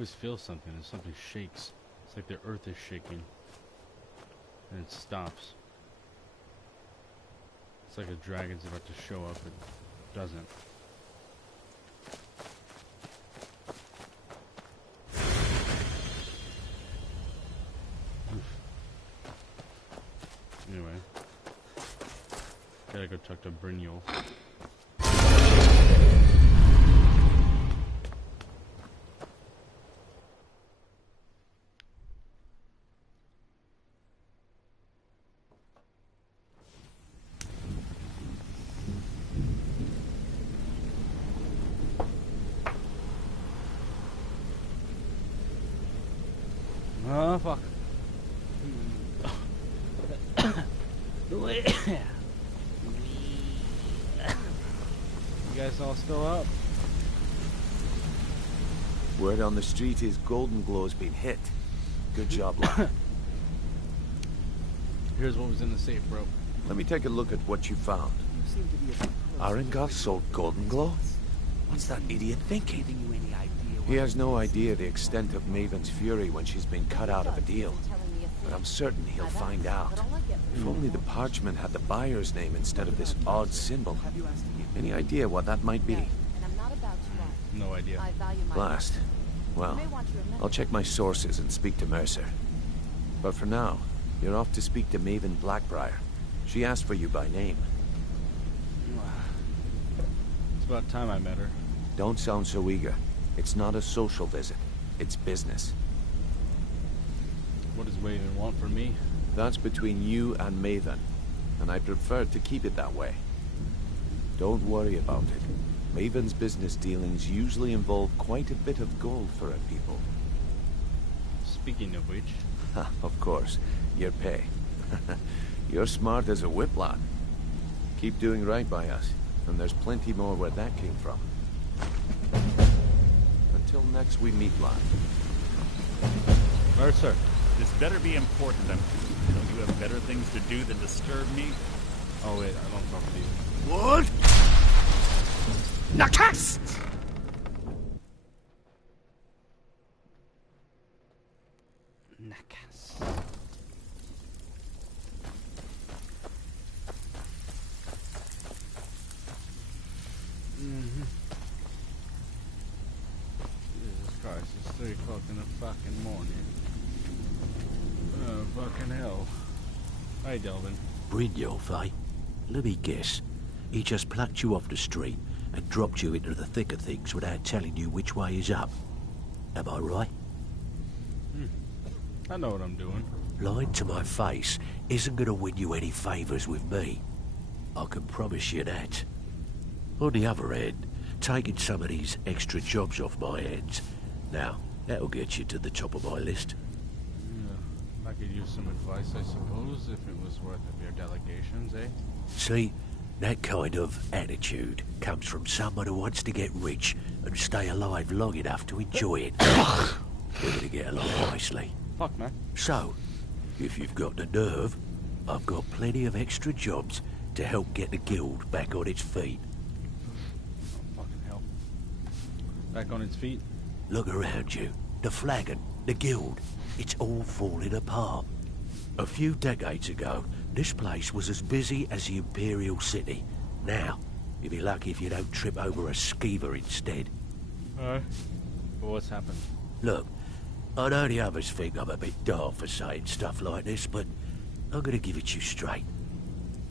always feel something, and something shakes. It's like the earth is shaking. And it stops. It's like a dragon's about to show up, but doesn't. Anyway. Gotta go talk to Brynjolf. Oh, fuck. You guys all still up? Word on the street is Golden Glow's been hit. Good job, lad. Here's what was in the safe, bro. Let me take a look at what you found. Arengar sold Golden Glow? What's that idiot thinking? He has no idea the extent of Maven's fury when she's been cut out of a deal. But I'm certain he'll find out. If only the parchment had the buyer's name instead of this odd symbol. Any idea what that might be? No idea. Blast. Well, I'll check my sources and speak to Mercer. But for now, you're off to speak to Maven Blackbriar. She asked for you by name. It's about time I met her. Don't sound so eager. It's not a social visit. It's business. What does Maven want from me? That's between you and Maven, and I prefer to keep it that way. Don't worry about it. Maven's business dealings usually involve quite a bit of gold for her people. Speaking of which... Of course, your pay. You're smart as a whip, lad. Keep doing right by us, and there's plenty more where that came from. Until next we meet, lad. Mercer. This better be important. Don't you have better things to do than disturb me? Oh wait, I don't talk to you. What? Nakas! Nakas. Jesus Christ, it's 3 o'clock in the fucking morning. Oh, fucking hell. Hi, Delvin. Brynjolf, eh? Let me guess. He just plucked you off the street and dropped you into the thick of things without telling you which way is up. Am I right? I know what I'm doing. Lying to my face isn't going to win you any favours with me. I can promise you that. On the other hand, taking some of these extra jobs off my hands, now, that'll get you to the top of my list. I could use some advice, I suppose, if it was worth of your delegations, eh? See, that kind of attitude comes from someone who wants to get rich and stay alive long enough to enjoy it. We're gonna get along nicely. Fuck, man. So, if you've got the nerve, I've got plenty of extra jobs to help get the guild back on its feet. Oh, fucking hell. Back on its feet? Look around you. The flagon, the guild, it's all falling apart. A few decades ago, this place was as busy as the Imperial City. Now, you'll be lucky if you don't trip over a skeever instead. Alright. Well, what's happened? Look, I know the others think I'm a bit daft for saying stuff like this, but I'm gonna give it to you straight.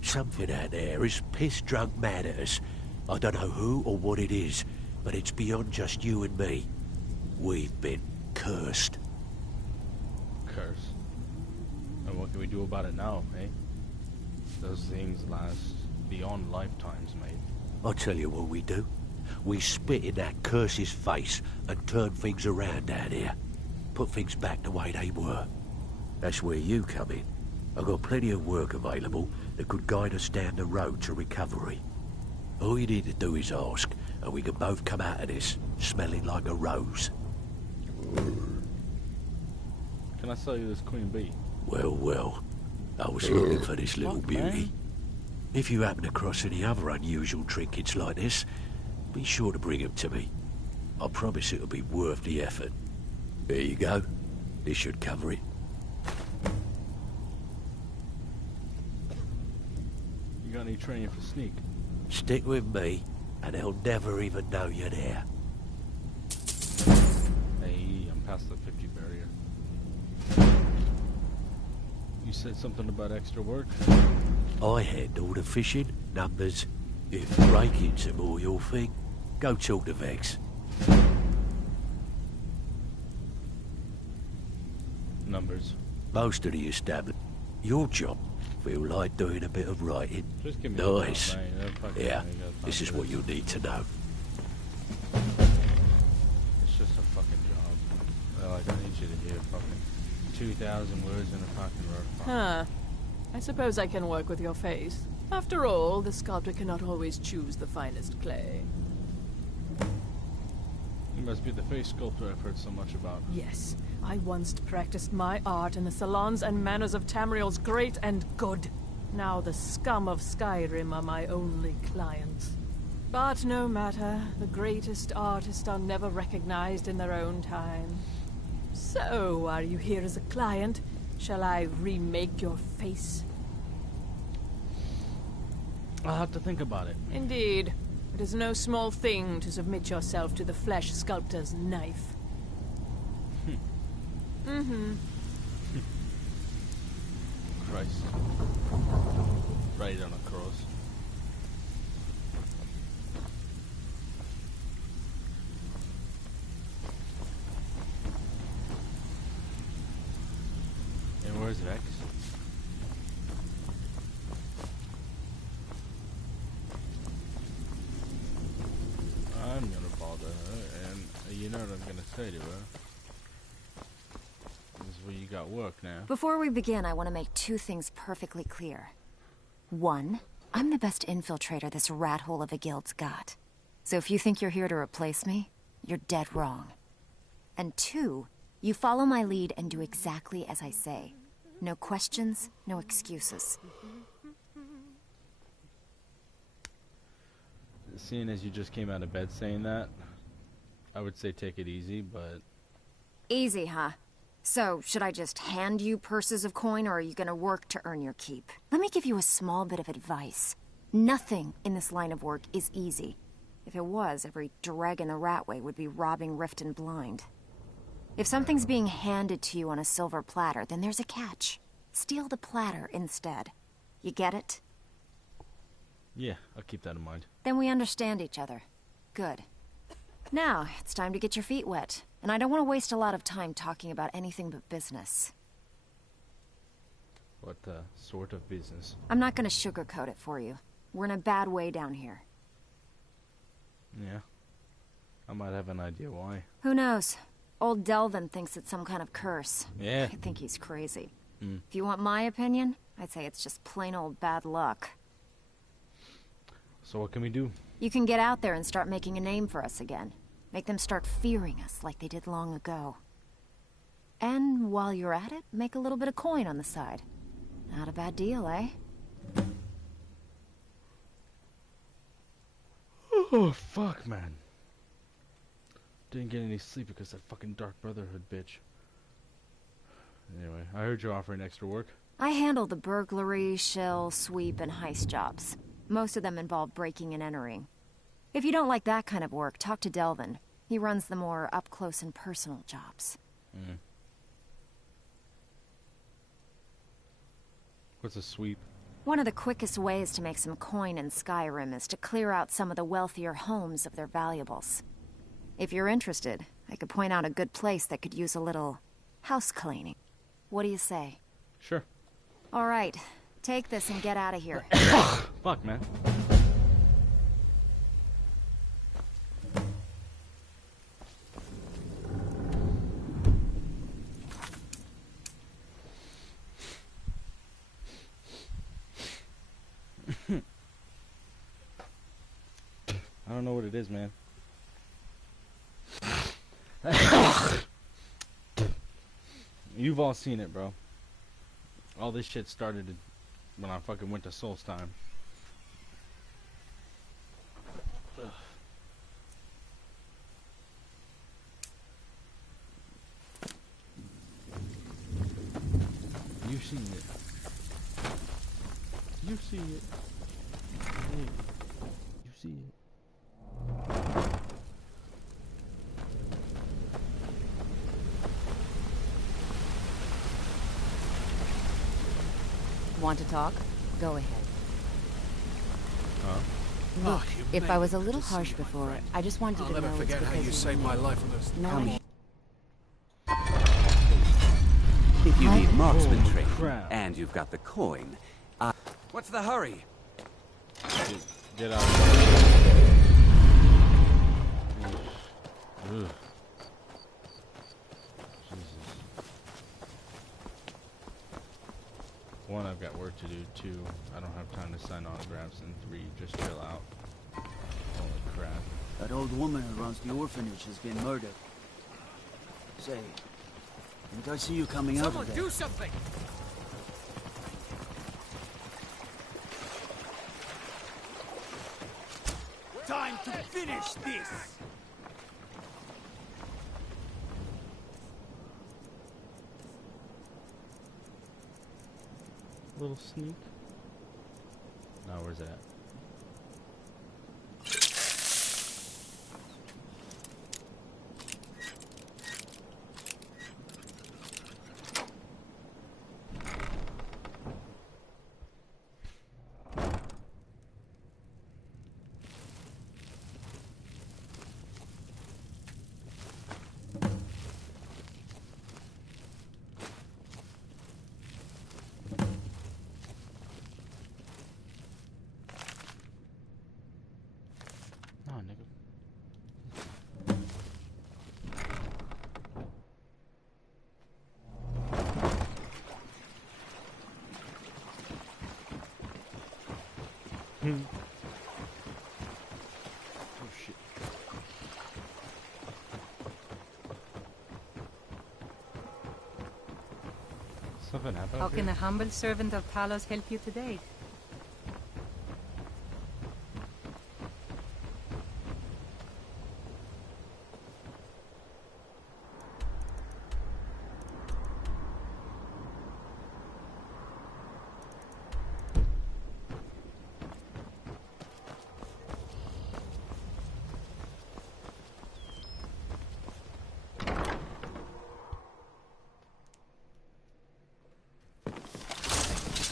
Something out there is piss-drunk mad at us. I don't know who or what it is, but it's beyond just you and me. We've been cursed. Curse. And what can we do about it now, eh? Those things last beyond lifetimes, mate. I'll tell you what we do. We spit in that curse's face and turn things around down here. Put things back the way they were. That's where you come in. I've got plenty of work available that could guide us down the road to recovery. All you need to do is ask, and we can both come out of this smelling like a rose. Can I sell you this queen bee? Well, well. I was looking for this little beauty. Man. If you happen across any other unusual trinkets like this, be sure to bring them to me. I promise it'll be worth the effort. There you go. This should cover it. You got any training for sneak? Stick with me, and they'll never even know you're there. Hey, I'm past the 50 barrier. You said something about extra work? I handle the fishing, numbers. If breaking's a more your thing, go talk to Vex. Numbers. Most of the established. Your job, feel like doing a bit of writing. Just give me Nice. a call, man. Fucking Yeah, thing, that's this is not what good. you need to know. It's just a fucking job. Well, I don't need you to hear fucking 2,000 words in a fucking word. Huh. I suppose I can work with your face. After all, the sculptor cannot always choose the finest clay. You must be the face sculptor I've heard so much about. Yes, I once practiced my art in the salons and manners of Tamriel's great and good. Now the scum of Skyrim are my only clients. But no matter, the greatest artists are never recognized in their own time. So, are you here as a client? Shall I remake your face? I'll have to think about it. Indeed. It is no small thing to submit yourself to the flesh sculptor's knife. Christ. Right on a cross. And where's Vex? I'm gonna bother her, and you know what I'm gonna say to her. This is where you got work now. Before we begin, I want to make two things perfectly clear. One, I'm the best infiltrator this rat hole of a guild's got. So if you think you're here to replace me, you're dead wrong. And two, you follow my lead and do exactly as I say. No questions, no excuses. Seeing as you just came out of bed saying that, I would say take it easy, but... Easy, huh? So, should I just hand you purses of coin, or are you gonna work to earn your keep? Let me give you a small bit of advice. Nothing in this line of work is easy. If it was, every dreg in the Ratway would be robbing Rift and Blind. If something's being handed to you on a silver platter, then there's a catch. Steal the platter instead. You get it? Yeah, I'll keep that in mind. Then we understand each other. Good. Now, it's time to get your feet wet. And I don't want to waste a lot of time talking about anything but business. What sort of business? I'm not gonna sugarcoat it for you. We're in a bad way down here. Yeah. I might have an idea why. Who knows? Old Delvin thinks it's some kind of curse. Yeah. I think he's crazy. If you want my opinion, I'd say it's just plain old bad luck. So what can we do? You can get out there and start making a name for us again. Make them start fearing us like they did long ago. And while you're at it, make a little bit of coin on the side. Not a bad deal, eh? Oh, fuck, man. Didn't get any sleep because that fucking Dark Brotherhood bitch. Anyway, I heard you're offering extra work. I handle the burglary, shill, sweep, and heist jobs. Most of them involve breaking and entering. If you don't like that kind of work, talk to Delvin. He runs the more up-close and personal jobs. What's a sweep? One of the quickest ways to make some coin in Skyrim is to clear out some of the wealthier homes of their valuables. If you're interested, I could point out a good place that could use a little house cleaning. What do you say? Sure. All right, take this and get out of here. Fuck, man. I don't know what it is, man. You've all seen it, bro. All this shit started when I fucking went to Solstheim. You see it. You see it. Hey, you see it. Want to talk? Go ahead. Huh? Look, if I was a little harsh before, I just wanted I'll to never know it's forget how because you of saved me. my life from those... No, If you need marksmanship crap. and you've got the coin, what's the hurry? Get out of there. Ugh. Jesus. One, I've got work to do. Two, I don't have time to sign autographs. And three, just chill out. Holy crap. That old woman who runs the orphanage has been murdered. Say, did I see you coming out of there? Someone do something! Time to finish this! Little sneak. Now where's that? Oh, nigga. Oh shit. Something happened. How up can here? a humble servant of Talos help you today?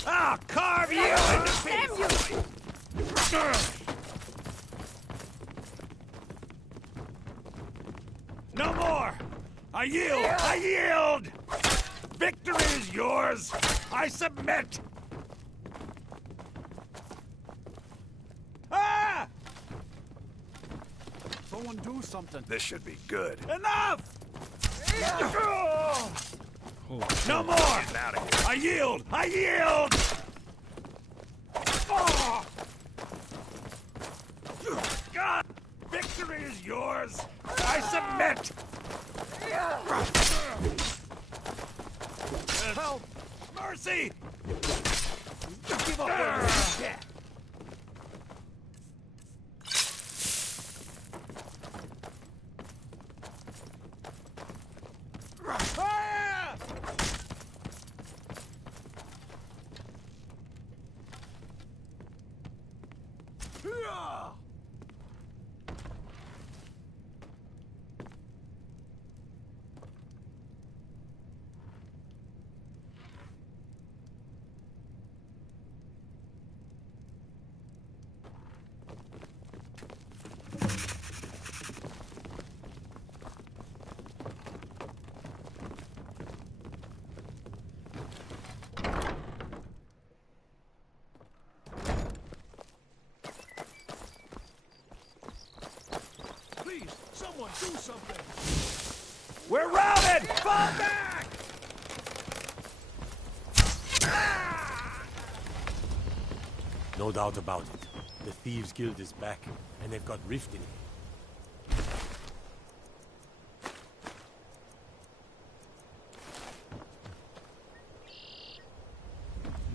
I'll carve you into pieces! No more! I yield! I yield! Victory is yours! I submit! Ah! Someone do something. This should be good. Enough! Oh, No more! I yield! I yield! Oh! God! Victory is yours! I submit! Help! Mercy! Give up where you can! Please, someone do something! We're routed! Fall back! No doubt about it. The Thieves' Guild is back, and they've got Rift in it.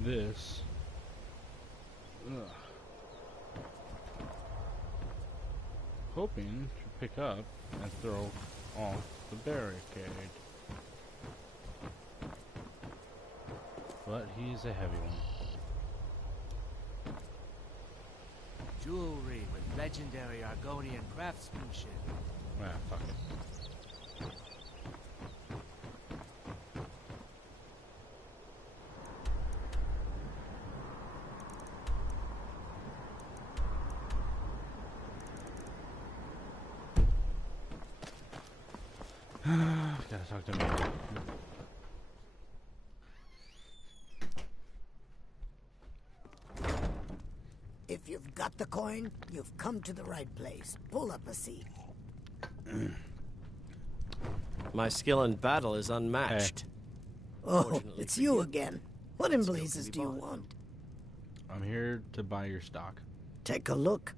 this. Ugh. Hoping to pick up and throw off the barricade. but he's a heavy one. Jewelry with legendary Argonian craftsmanship. Ah, fuck it. Gotta talk to me. If you've got the coin, you've come to the right place. Pull up a seat. My skill in battle is unmatched. Hey. Oh, it's you again. What in blazes do you want? I'm here to buy your stock. Take a look.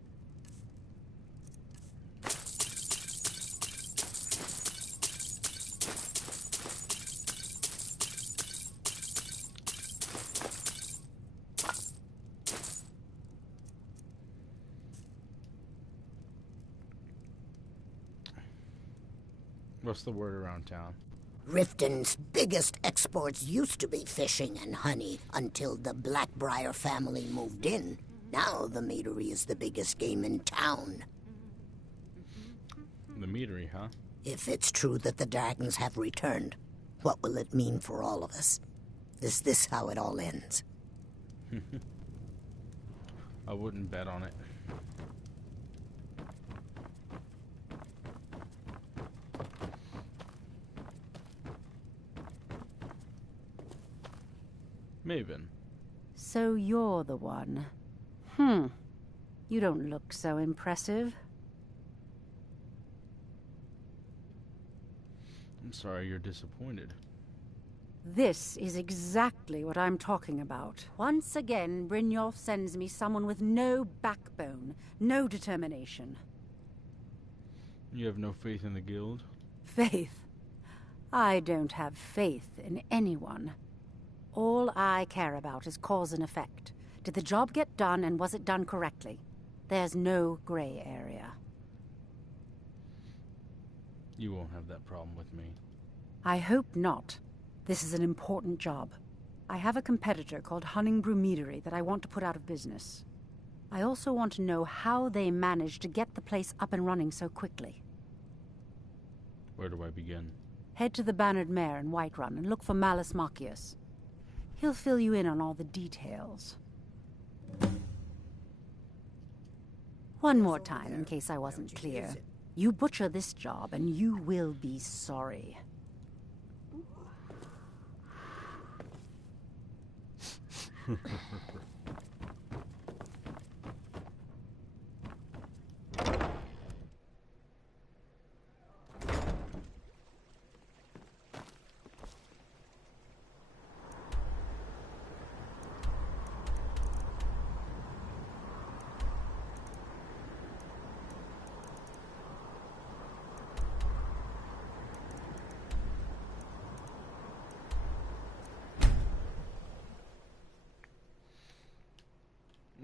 What's the word around town? Riften's biggest exports used to be fishing and honey until the Blackbriar family moved in. Now the meadery is the biggest game in town. The meadery, huh? If it's true that the dragons have returned, what will it mean for all of us? Is this how it all ends? I wouldn't bet on it. Maven. So you're the one. You don't look so impressive. I'm sorry you're disappointed. This is exactly what I'm talking about. Once again, Brynjolf sends me someone with no backbone, no determination. You have no faith in the guild? Faith? I don't have faith in anyone. All I care about is cause and effect. Did the job get done, and was it done correctly? There's no gray area. You won't have that problem with me. I hope not. This is an important job. I have a competitor called Hunningbrew Meadery that I want to put out of business. I also want to know how they managed to get the place up and running so quickly. Where do I begin? Head to the Bannered Mare in Whiterun and look for Malus Macius. He'll fill you in on all the details. One more time, in case I wasn't clear. You butcher this job, and you will be sorry.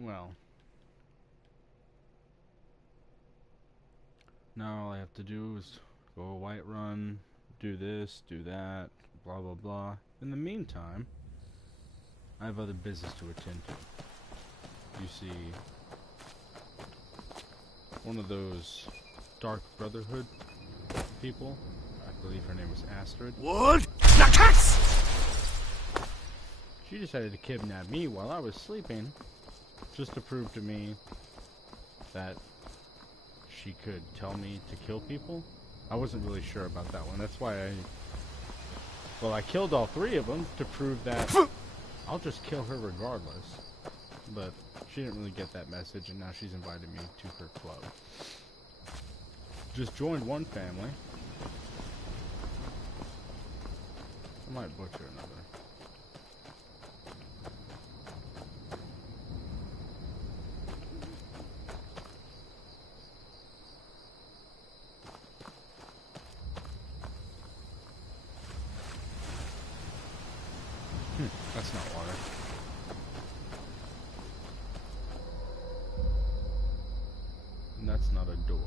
Well, now all I have to do is go a Whiterun, do this, do that, blah blah blah. In the meantime, I have other business to attend to. You see, one of those Dark Brotherhood people, I believe her name was Astrid. What? She decided to kidnap me while I was sleeping, just to prove to me that she could tell me to kill people. I wasn't really sure about that one. That's why I killed all three of them to prove that I'll just kill her regardless. But she didn't really get that message, and now she's invited me to her club. Just joined one family. I might butcher another. That's not water. And that's not a door.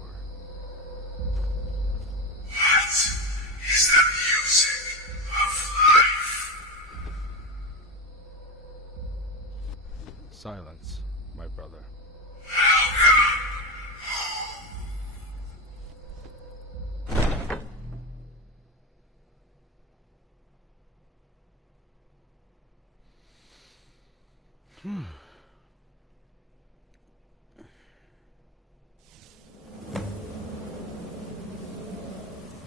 What is the music of life? silence, my brother.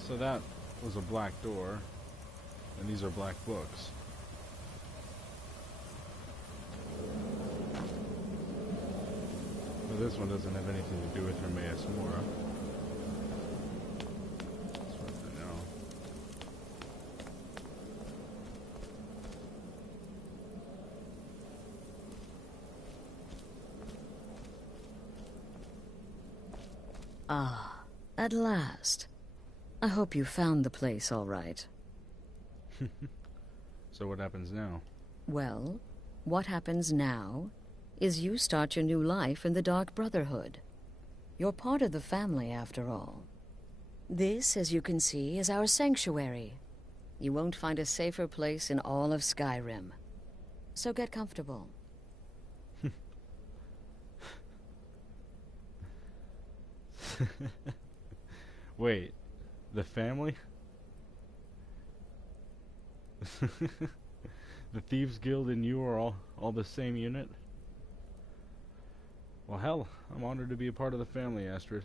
So that was a black door, and these are black books. But this one doesn't have anything to do with Hermaeus Mora. That's what I know. Ah, at last. I hope you found the place all right. So what happens now? Well, what happens now is you start your new life in the Dark Brotherhood. You're part of the family, after all. This, as you can see, is our sanctuary. You won't find a safer place in all of Skyrim. So get comfortable. Wait, the family? The Thieves Guild and you are all the same unit? Well, hell, I'm honored to be a part of the family, Astrid.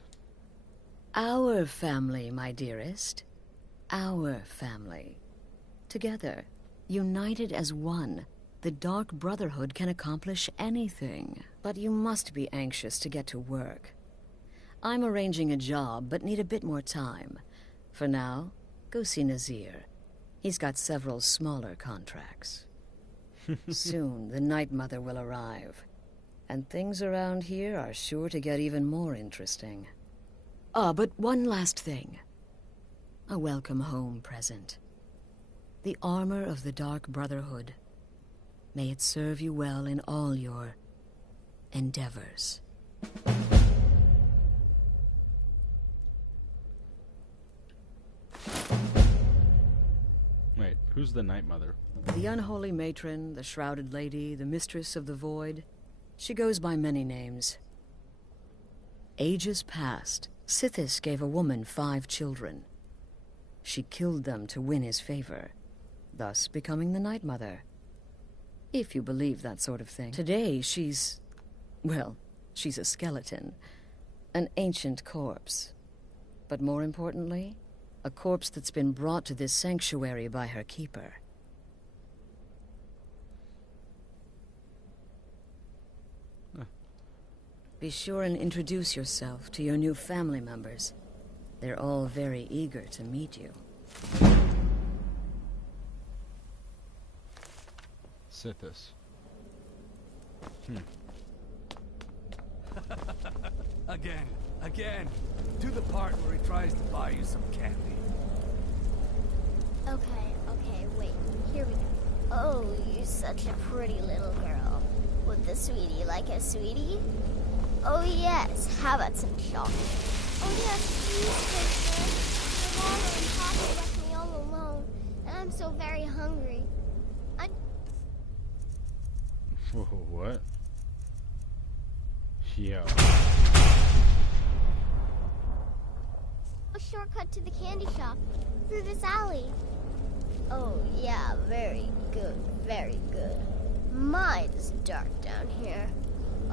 Our family, my dearest. Our family. Together, united as one, the Dark Brotherhood can accomplish anything. But you must be anxious to get to work. I'm arranging a job, but need a bit more time. For now, go see Nazir. He's got several smaller contracts. Soon, the Night Mother will arrive. And things around here are sure to get even more interesting. Ah, but one last thing. A welcome home present. The armor of the Dark Brotherhood. May it serve you well in all your endeavors. Wait, who's the Night Mother? The unholy matron, the shrouded lady, the mistress of the void. She goes by many names. Ages past, Sithis gave a woman 5 children. She killed them to win his favor, thus becoming the Night Mother. If you believe that sort of thing. Today, she's a skeleton. An ancient corpse. But more importantly, a corpse that's been brought to this sanctuary by her keeper. Be sure and introduce yourself to your new family members. They're all very eager to meet you. Sithis. Again. Do the part where he tries to buy you some candy. Okay, wait. Here we go. Oh, you're such a pretty little girl. Would the sweetie like a sweetie? Oh, yes. How about some chocolate? Oh, yes, please, Sister. My mama and Papa left me all alone, and I'm so very hungry. What? Yo. A shortcut to the candy shop, through this alley. Oh, yeah, very good, very good. Mine's dark down here.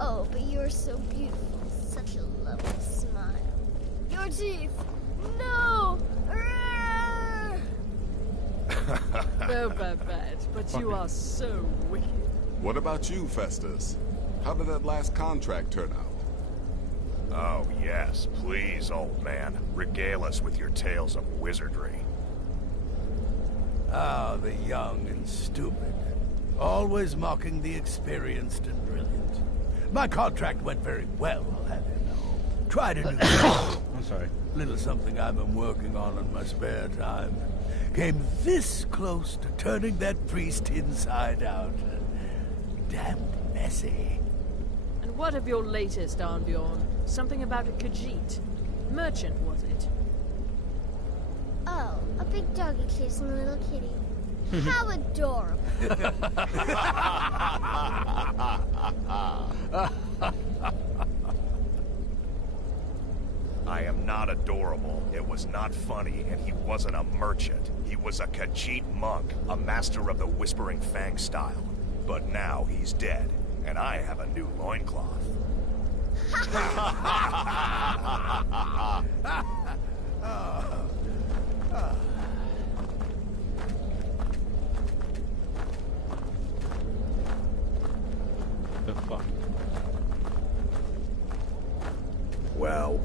Oh, but you're so beautiful. Such a lovely smile. Your teeth! No! No, Babette, but you are so wicked. What about you, Festus? How did that last contract turn out? Oh, yes, please, old man. Regale us with your tales of wizardry. Ah, the young and stupid. Always mocking the experienced and brilliant. My contract went very well, I'll have you know. Try to do I'm sorry. Little something I've been working on in my spare time. Came this close to turning that priest inside out. Damn messy. And what of your latest, Arnbjorn? Something about a Khajiit. Merchant, was it? Oh, a big doggy chasing a little kitty. How adorable. I am not adorable. It was not funny, and he wasn't a merchant. He was a Khajiit monk, a master of the Whispering Fang style. But now he's dead, and I have a new loincloth. The fuck? Well,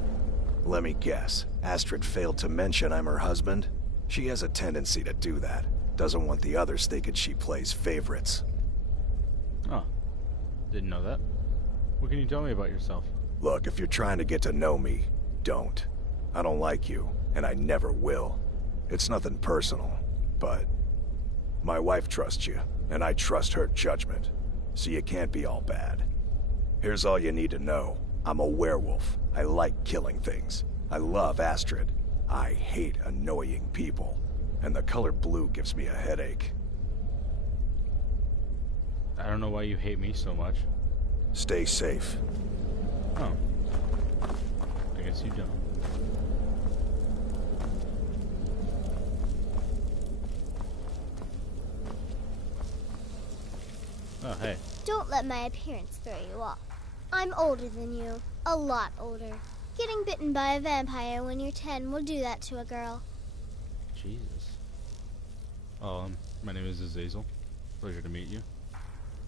let me guess. Astrid failed to mention I'm her husband? She has a tendency to do that. Doesn't want the others thinking she plays favorites. Oh. Didn't know that. What can you tell me about yourself? Look, if you're trying to get to know me, don't. I don't like you, and I never will. It's nothing personal, but my wife trusts you, and I trust her judgment. So you can't be all bad. Here's all you need to know. I'm a werewolf. I like killing things. I love Astrid. I hate annoying people. And the color blue gives me a headache. I don't know why you hate me so much. Stay safe. Oh. I guess you don't. Oh, hey. Don't let my appearance throw you off. I'm older than you. A lot older. Getting bitten by a vampire when you're 10 will do that to a girl. Jesus. Oh, my name is Azazel. Pleasure to meet you.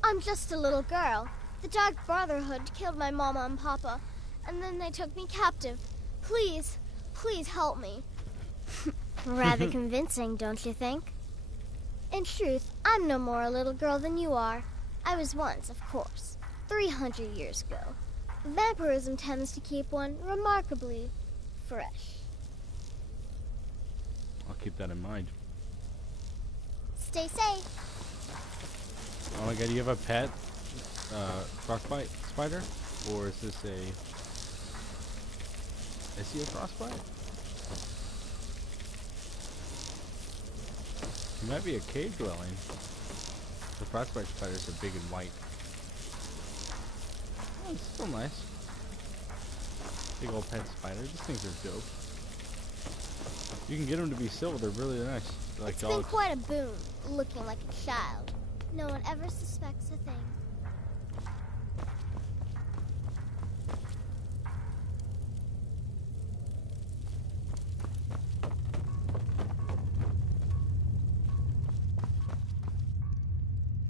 I'm just a little girl. The Dark Brotherhood killed my mama and papa, and then they took me captive. Please, please help me. Rather convincing, don't you think? In truth, I'm no more a little girl than you are. I was once, of course, 300 years ago. Vampirism tends to keep one remarkably fresh. I'll keep that in mind. Stay safe. Oh my god, do you have a pet frostbite spider? Or is this a... Is he a frostbite? He might be a cave dwelling. The frostbite spiders are big and white. Oh, it's still nice. Big old pet spider. These things are dope. You can get them to be silver. They're really nice. They're like It's dogs. been quite a boon, looking like a child. No one ever suspects a thing.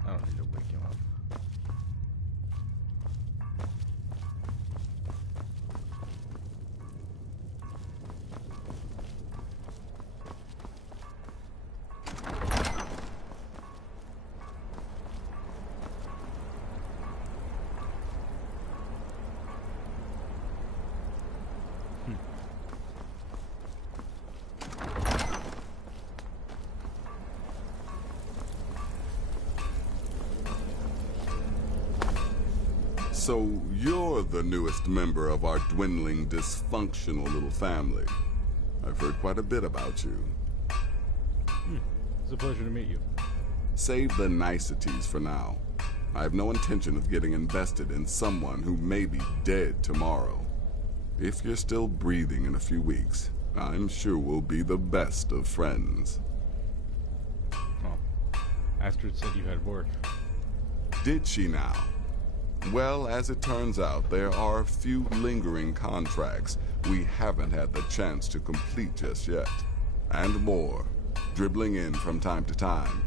I don't need to wake him up. So you're the newest member of our dwindling, dysfunctional little family. I've heard quite a bit about you. It's a pleasure to meet you. Save the niceties for now. I have no intention of getting invested in someone who may be dead tomorrow. If you're still breathing in a few weeks, I'm sure we'll be the best of friends. Oh. Astrid said you had work. Did she now? Well, as it turns out, there are a few lingering contracts we haven't had the chance to complete just yet. And more, dribbling in from time to time.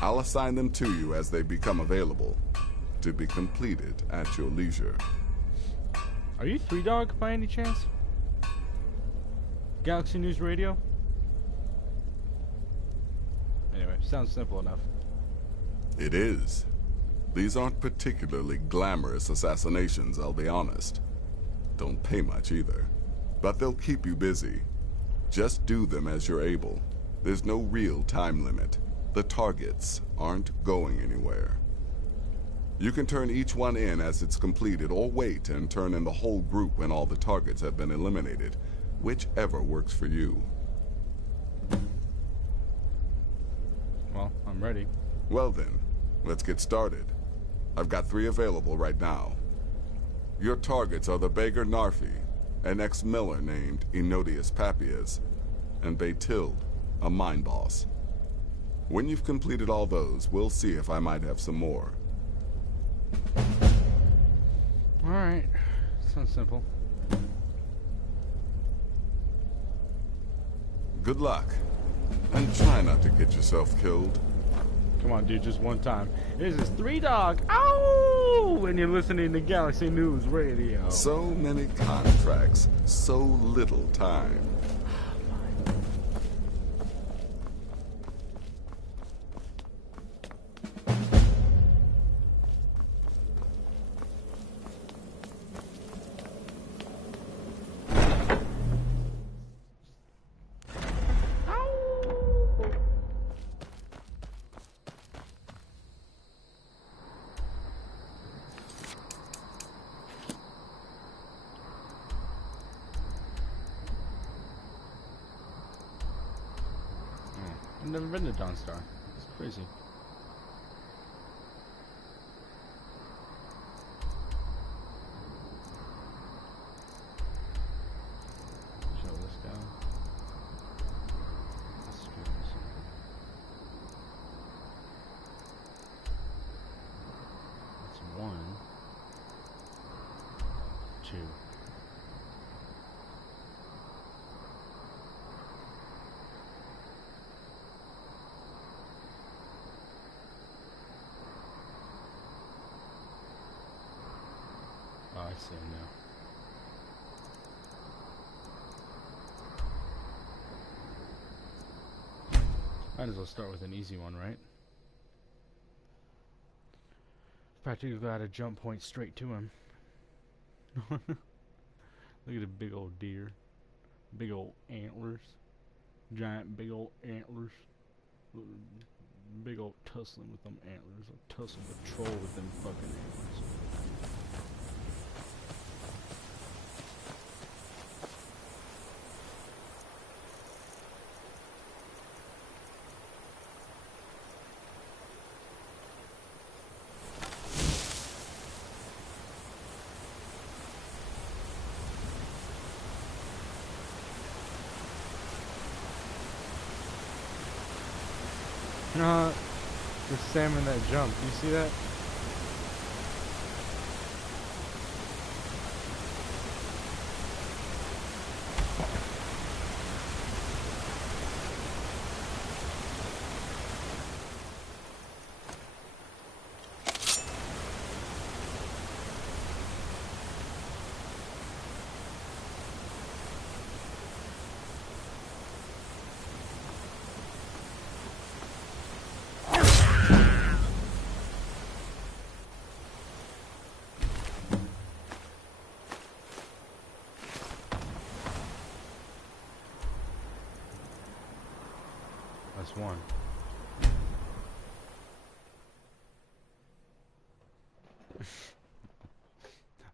I'll assign them to you as they become available, to be completed at your leisure. Are you Three Dog by any chance? Galaxy News Radio? Anyway, sounds simple enough. It is. These aren't particularly glamorous assassinations, I'll be honest. Don't pay much either. But they'll keep you busy. Just do them as you're able. There's no real time limit. The targets aren't going anywhere. You can turn each one in as it's completed, or wait and turn in the whole group when all the targets have been eliminated. Whichever works for you. Well, I'm ready. Well then, let's get started. I've got 3 available right now. Your targets are the beggar Narfi, an ex-miller named Enodius Papias, and Baytild, a mine boss. When you've completed all those, we'll see if I might have some more. Alright. Sounds simple. Good luck. And try not to get yourself killed. Come on, dude, just one time. This is 3 Dog. Ow! When you're listening to Galaxy News Radio. So many contracts, so little time. I've never been to Dawnstar. It's crazy. Show this guy. Let's do this. That's 1, 2. Oh, I see now. Might as well start with an easy one, right? Practically got a jump point straight to him. Look at the big old deer. Big old antlers. Giant big old antlers. Big old tussling with them antlers. A tussle patrol with them fucking antlers. The salmon that jumped. You see that? That's 1.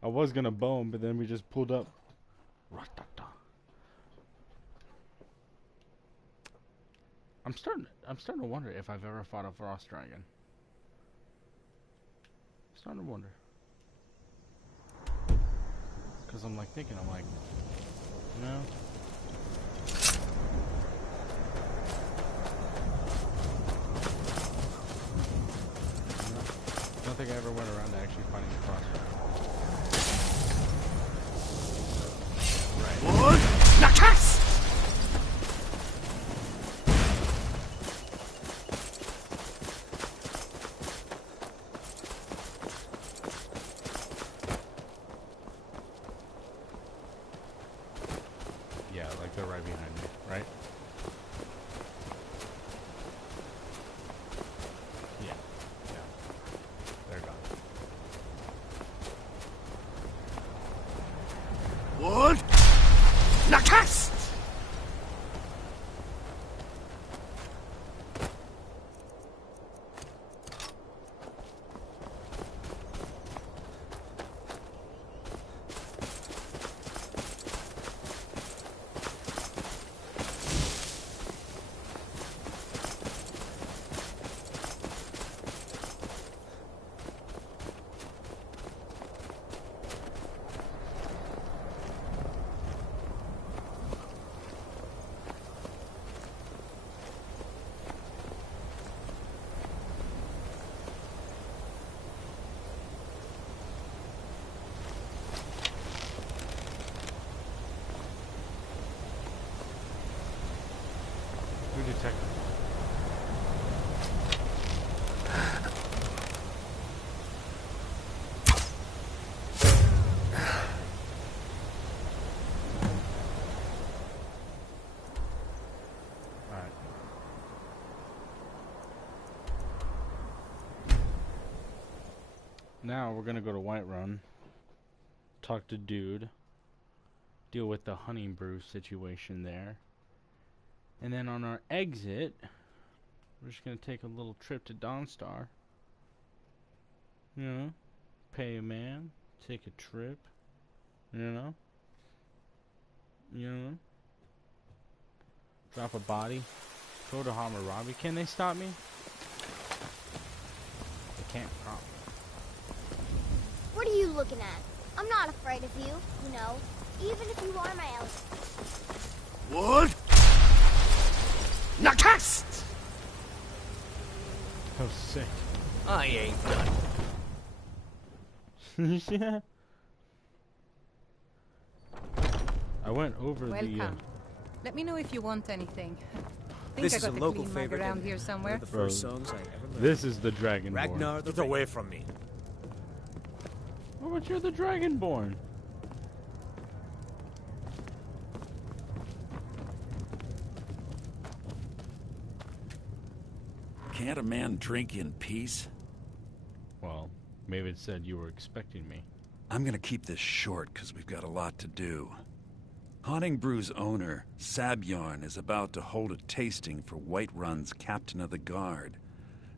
I was gonna bone, but then we just pulled up. I'm starting to wonder if I've ever fought a frost dragon. I'm starting to wonder. Cause I'm like, no. I don't think I ever went around to actually fighting the frost dragon. Right. Nakas! Yeah, like they're right behind me, right? Yeah. Yeah. They're gone. What? Nakas! Now we're gonna go to Whiterun, talk to Dude, deal with the hunting brew situation there, and then on our exit, we're just gonna take a little trip to Dawnstar. You know, pay a man, take a trip. You know, drop a body, go to Hammurabi. Can they stop me? They can't probably. What are you looking at? I'm not afraid of you, you know, even if you are my ally. What? Nakast! That was sick. I ain't done. You see that? I went over Welcome. Let me know if you want anything. This I is got a the local clean mug favorite around here somewhere. One of the first songs I ever learned. This is the Dragonborn. Ragnar, get away from me. Oh, but you're the Dragonborn. Can't a man drink in peace? Well, Mavid said you were expecting me. I'm gonna keep this short because we've got a lot to do. Haunting Brew's owner, Sabjorn, is about to hold a tasting for Whiterun's Captain of the Guard,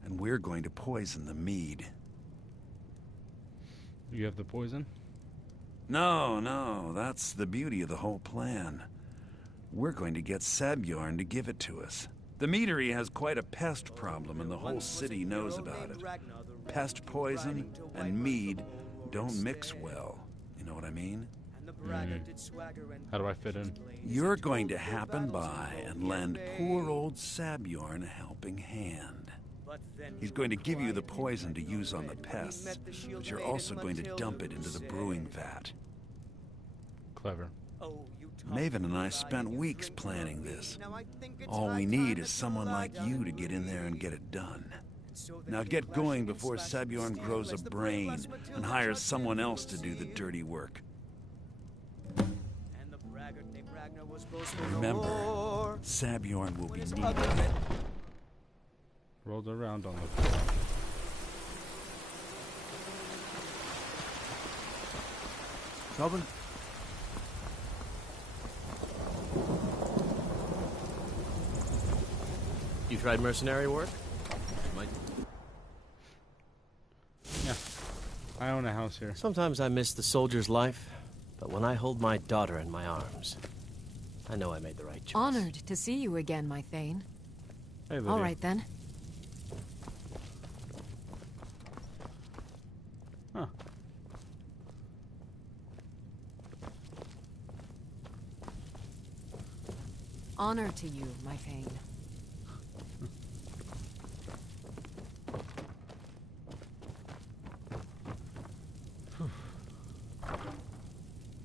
and we're going to poison the mead. You have the poison? No, that's the beauty of the whole plan. We're going to get Sabjorn to give it to us. The meadery has quite a pest problem, and the whole city knows about it. Pest poison and mead don't mix well. You know what I mean? How do I fit in? You're going to happen by and lend poor old Sabjorn a helping hand. He's going to give you the poison to use on the pests, but you're also going to dump it into the brewing vat. Clever. Maven and I spent weeks planning this. All we need is someone like you to get in there and get it done. Now get going before Sabjorn grows a brain and hires someone else to do the dirty work. Remember, Sabjorn will be needed. Rolled around on the floor. Trouble? You tried mercenary work? Might. Yeah. I own a house here. Sometimes I miss the soldier's life, but when I hold my daughter in my arms, I know I made the right choice. Honored to see you again, my Thane. Hey, Lydia. All right, then. Huh. Honor to you, my Thane.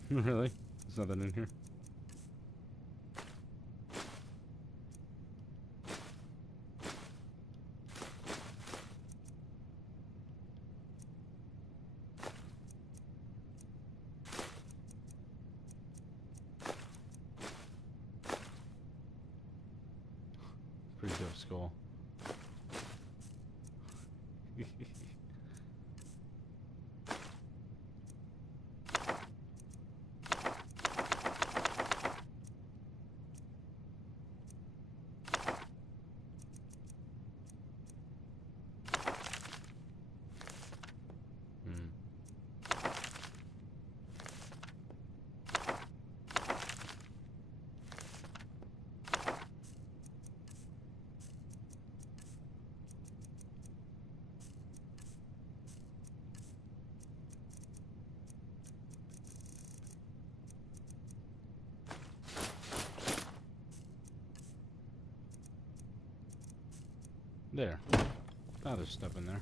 Really? There's nothing in here? Pretty dope skull. There. Now there's stuff in there.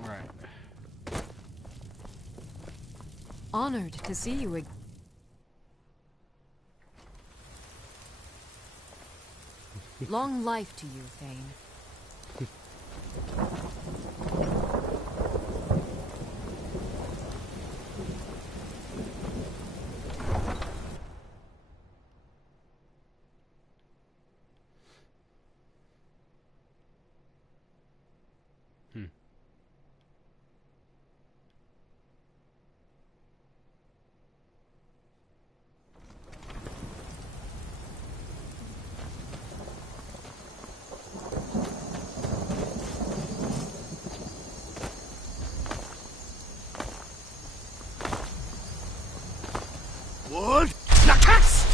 Alright. Honored to see you again. Long life to you, Thane. Wood! Lakas!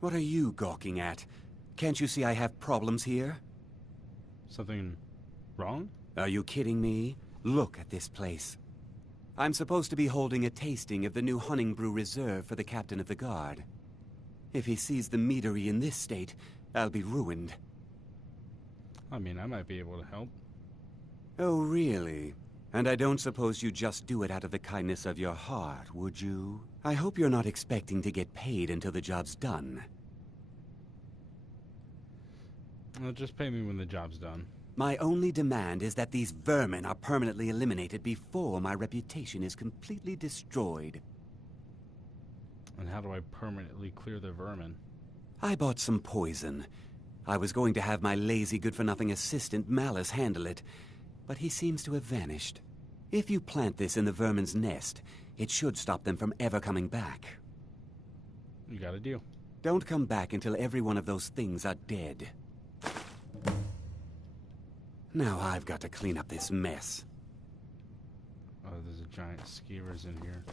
What are you gawking at? Can't you see I have problems here? Something wrong? Are you kidding me? Look at this place. I'm supposed to be holding a tasting of the new Honningbrew Reserve for the captain of the guard. If he sees the meadery in this state, I'll be ruined. I mean, I might be able to help. Oh, really? And I don't suppose you just do it out of the kindness of your heart, would you? I hope you're not expecting to get paid until the job's done. Well, just pay me when the job's done. My only demand is that these vermin are permanently eliminated before my reputation is completely destroyed. And how do I permanently clear the vermin? I bought some poison. I was going to have my lazy, good-for-nothing assistant, Malice, handle it, but he seems to have vanished. If you plant this in the vermin's nest, it should stop them from ever coming back. You got a deal. Don't come back until every one of those things are dead. Now I've got to clean up this mess. Oh, there's a giant skewers in here.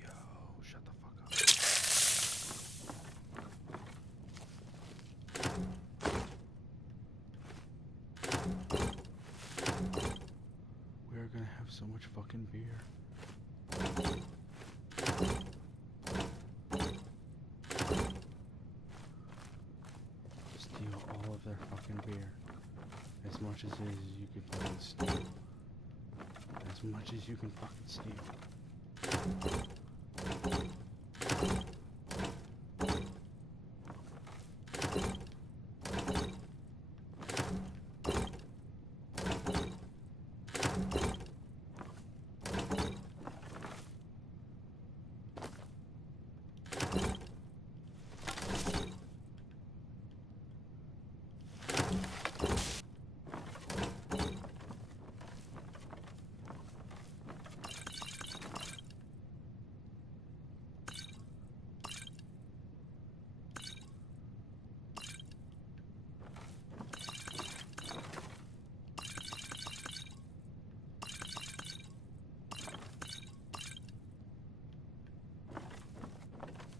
Yo, shut the fuck up. We're gonna have so much fucking beer. Steal all of their fucking beer. As much as it is you can fucking steal. As much as you can fucking steal.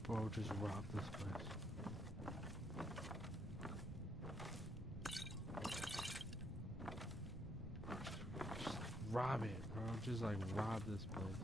Bro, just rob this place. Just rob it, bro. Just like rob this place.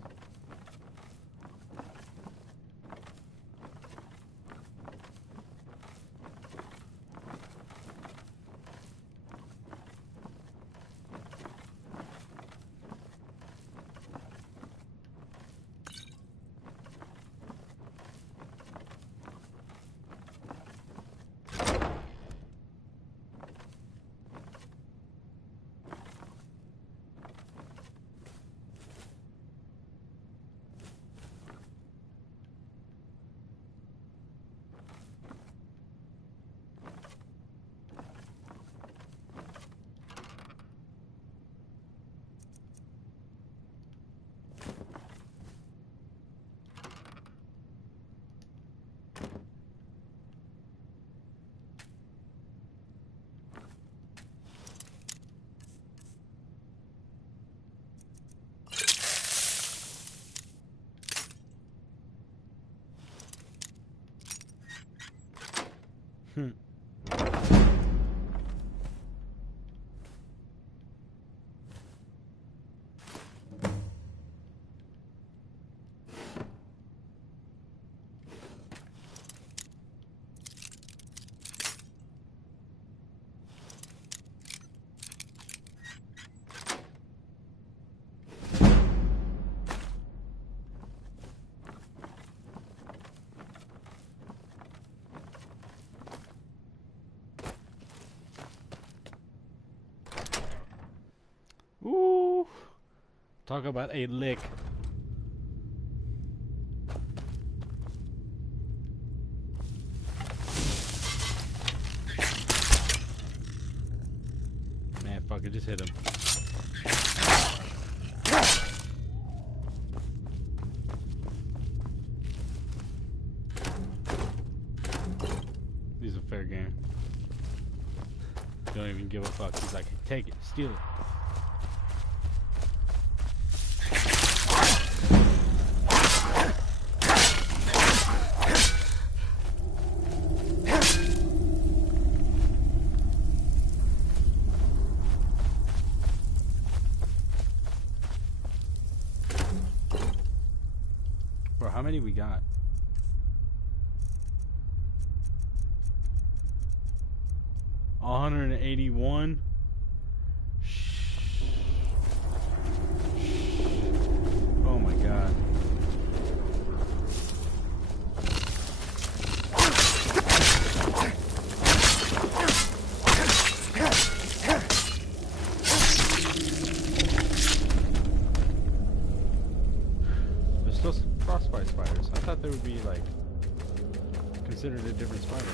Talk about a lick. Man, fuck it, just hit him. He's a fair game. Don't even give a fuck. He's like, take it, steal it. Bro, how many we got? $181. Oh my god. There's still frostbite spiders. I thought they would be like considered a different spider.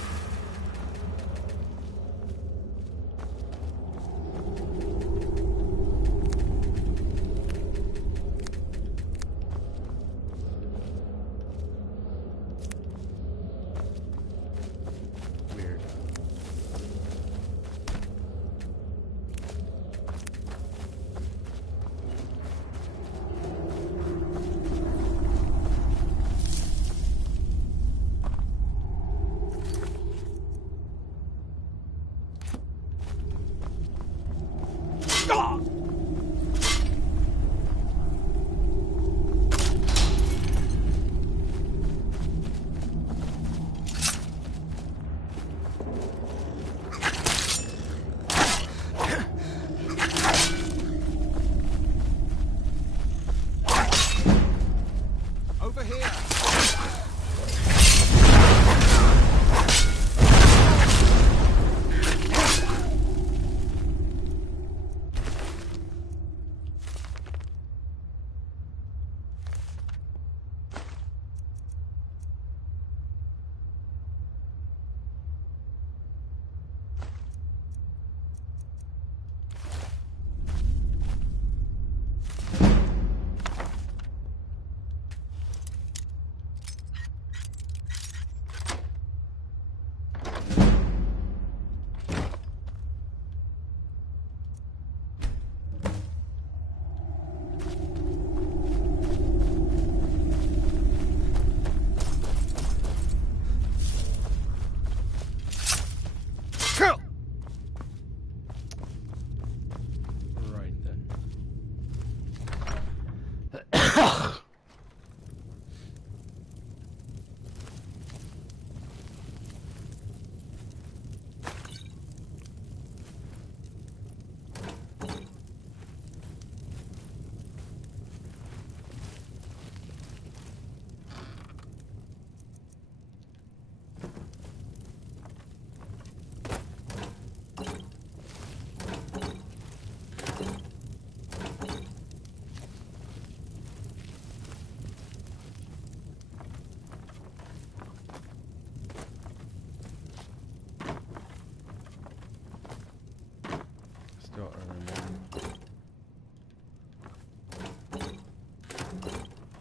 Still early morning.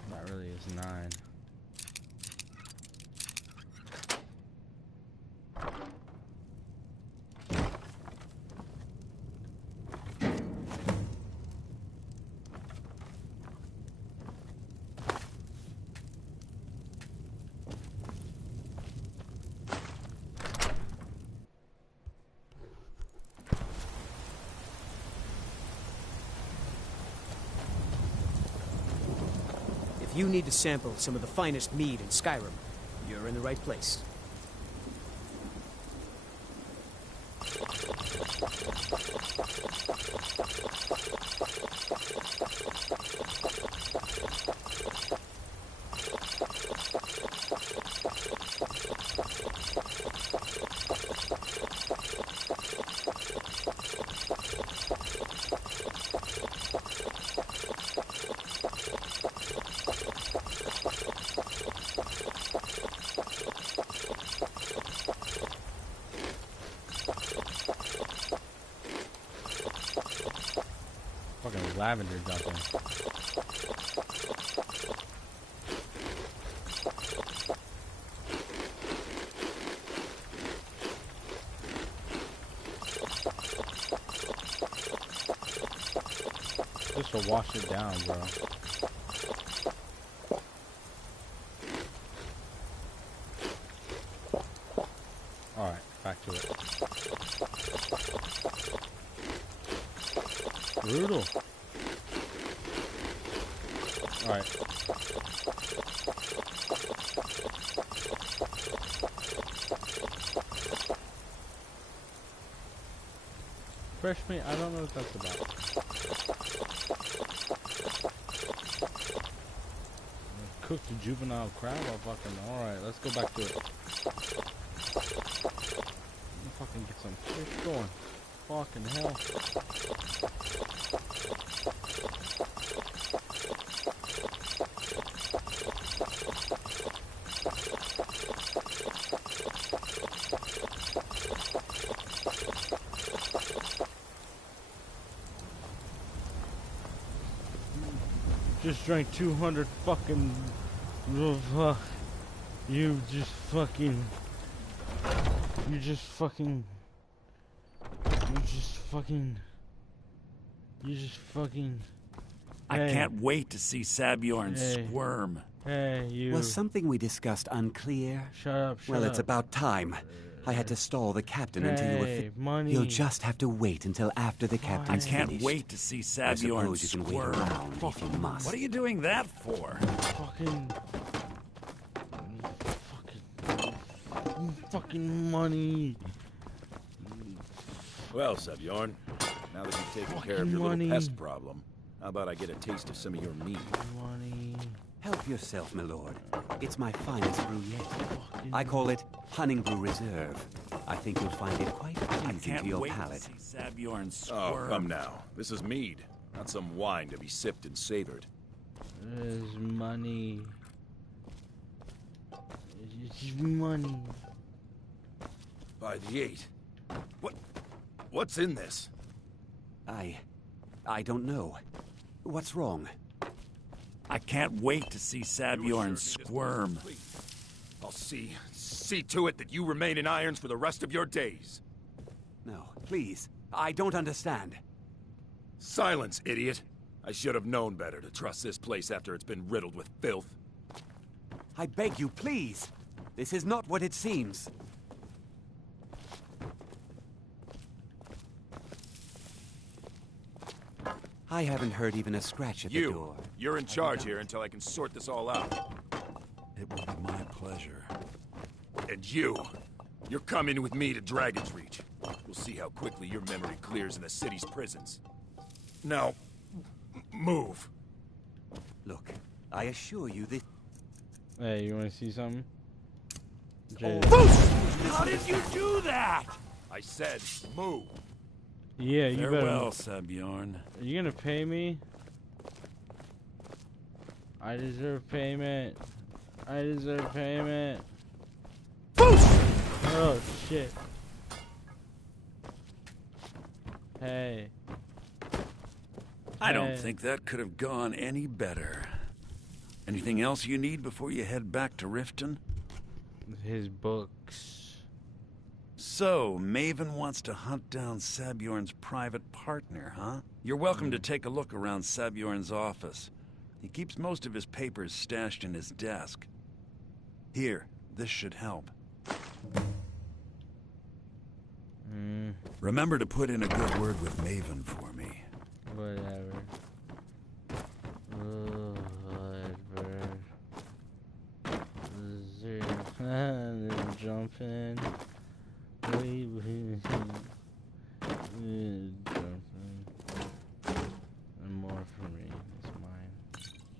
That really is 9. If you need to sample some of the finest mead in Skyrim, you're in the right place. lavender jumping. Just to wash it down, bro. Alright, back to it. Brutal. Alright. Fresh meat, I don't know what that's about. Cooked juvenile crab? I'll fucking... Alright, let's go back to it. Let me fucking get some fish going. Fucking hell. Just drank 200 fucking... You just fucking... I can't wait to see Sabjorn squirm. Hey, you. Was something we discussed unclear? Shut up, shut Well, up. it's about time. I had to stall the captain until you were money. You'll just have to wait until after the captain's I can't finished. wait to see I Sabjorn suppose you can wait squirm. around if you must. What are you doing that for? Fucking money. Well, Sabjorn, now that you've taken care of your little pest problem, how about I get a taste of some of your meat? Money. Help yourself, my lord. It's my finest brew yet. I call it Hunting Brew Reserve. I think you'll find it quite pleasing to your palate. To see Sabjorn squirm. Oh, come now. This is mead, not some wine to be sipped and savored. There's money. There's money. By the 8. What's in this? I don't know. What's wrong? I can't wait to see Sabjorn squirm. I'll see to it that you remain in irons for the rest of your days. No, please. I don't understand. Silence, idiot. I should have known better to trust this place after it's been riddled with filth. I beg you, please. This is not what it seems. I haven't heard even a scratch at the door. You're in charge here until I can sort this all out. It will be my pleasure. And you're coming with me to Dragon's Reach. We'll see how quickly your memory clears in the city's prisons. Now, move. Look, I assure you this... Hey, you want to see something? How did you do that? I said move. Yeah, you better... Farewell, Sabjorn. Are you gonna pay me? I deserve payment. I deserve payment. Oh, shit. Hey. I don't think that could have gone any better. Anything else you need before you head back to Riften? His books. So, Maven wants to hunt down Sabjorn's private partner, huh? You're welcome to take a look around Sabjorn's office. He keeps most of his papers stashed in his desk. Here, this should help. Remember to put in a good word with Maven for me. Whatever. Whatever. Jumping. Jumping. And more for me. It's mine.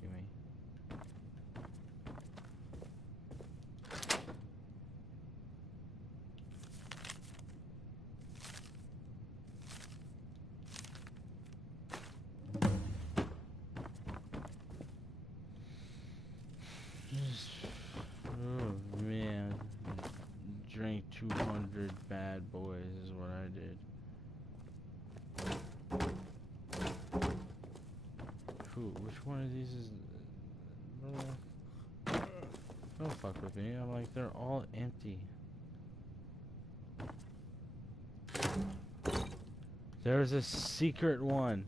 Gimme. Oh man, drank 200 bad boys is what I did. Ooh, which one of these is... Don't fuck with me. I'm like, they're all empty. There's a secret one.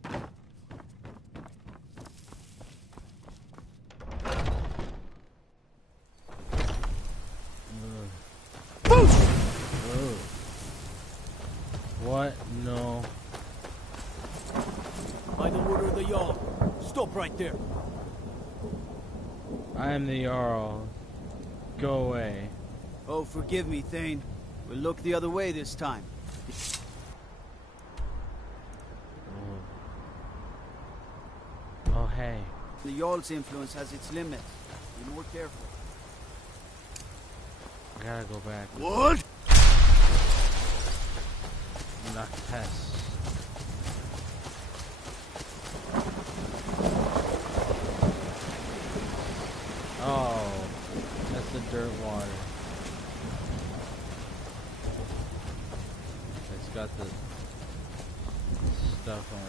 What? No. By the order of the Jarl. Stop right there. I am the Jarl. Go away. Oh, forgive me, Thane. We'll look the other way this time. Oh, hey. The Jarl's influence has its limits. Be more careful. I gotta go back. What? Not test. Oh, that's the dirt water. It's got the stuff on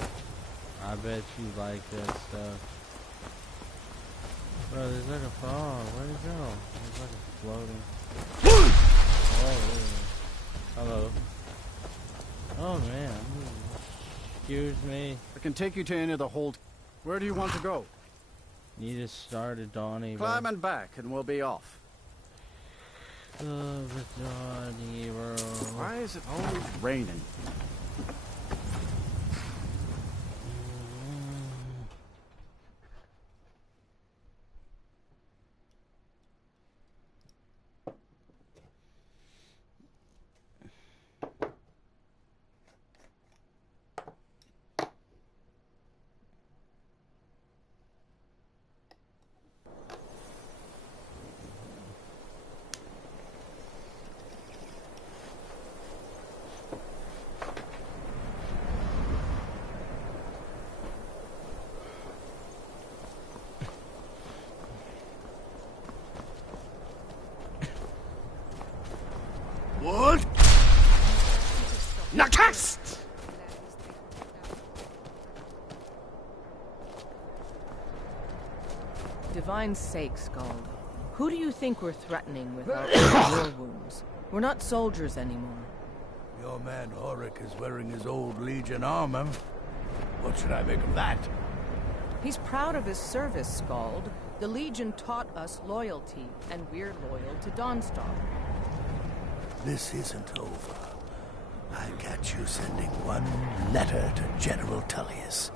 it. I bet you like that stuff. Bro, there's like a frog. Where'd it go? There's like a floating. Oh, yeah. Hello. Oh, man. Excuse me. I can take you to any of the hold. Where do you want to go? Need to start a Dawn Evo. Climb and back, and we'll be off. Love a Dawn Evo. Why is it always raining? What? Nakast! Divine sake, Skald. Who do you think we're threatening with our war wounds? We're not soldiers anymore. Your man Horik is wearing his old Legion armor. What should I make of that? He's proud of his service, Skald. The Legion taught us loyalty, and we're loyal to Dawnstar. This isn't over. I got you sending one letter to General Tullius.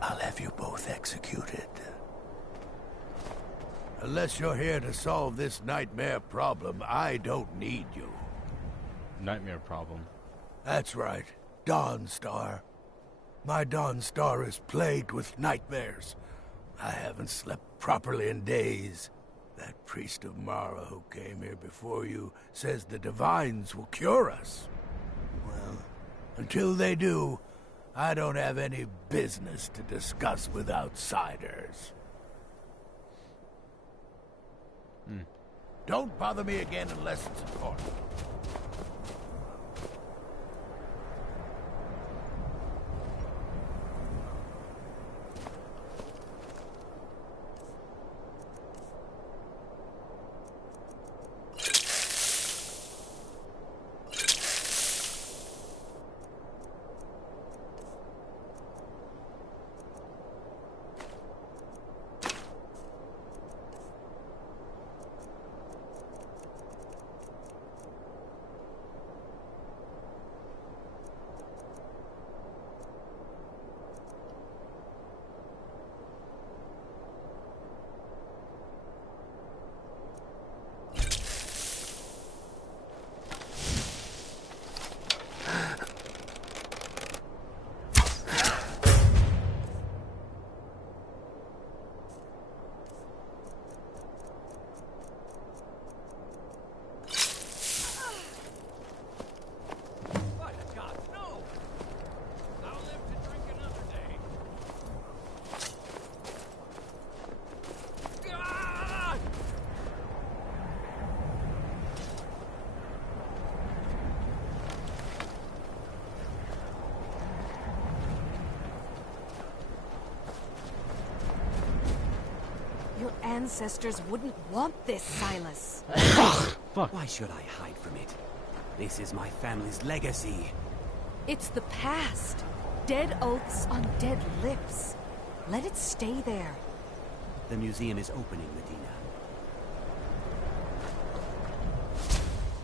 I'll have you both executed. Unless you're here to solve this nightmare problem, I don't need you. Nightmare problem. That's right. Dawnstar. My Dawnstar is plagued with nightmares. I haven't slept properly in days. That priest of Mara who came here before you says the Divines will cure us. Well, until they do, I don't have any business to discuss with outsiders. Don't bother me again unless it's important. ancestors wouldn't want this, Silas. Fuck. Why should I hide from it? This is my family's legacy. It's the past. Dead oaths on dead lips. Let it stay there. The museum is opening, Medina.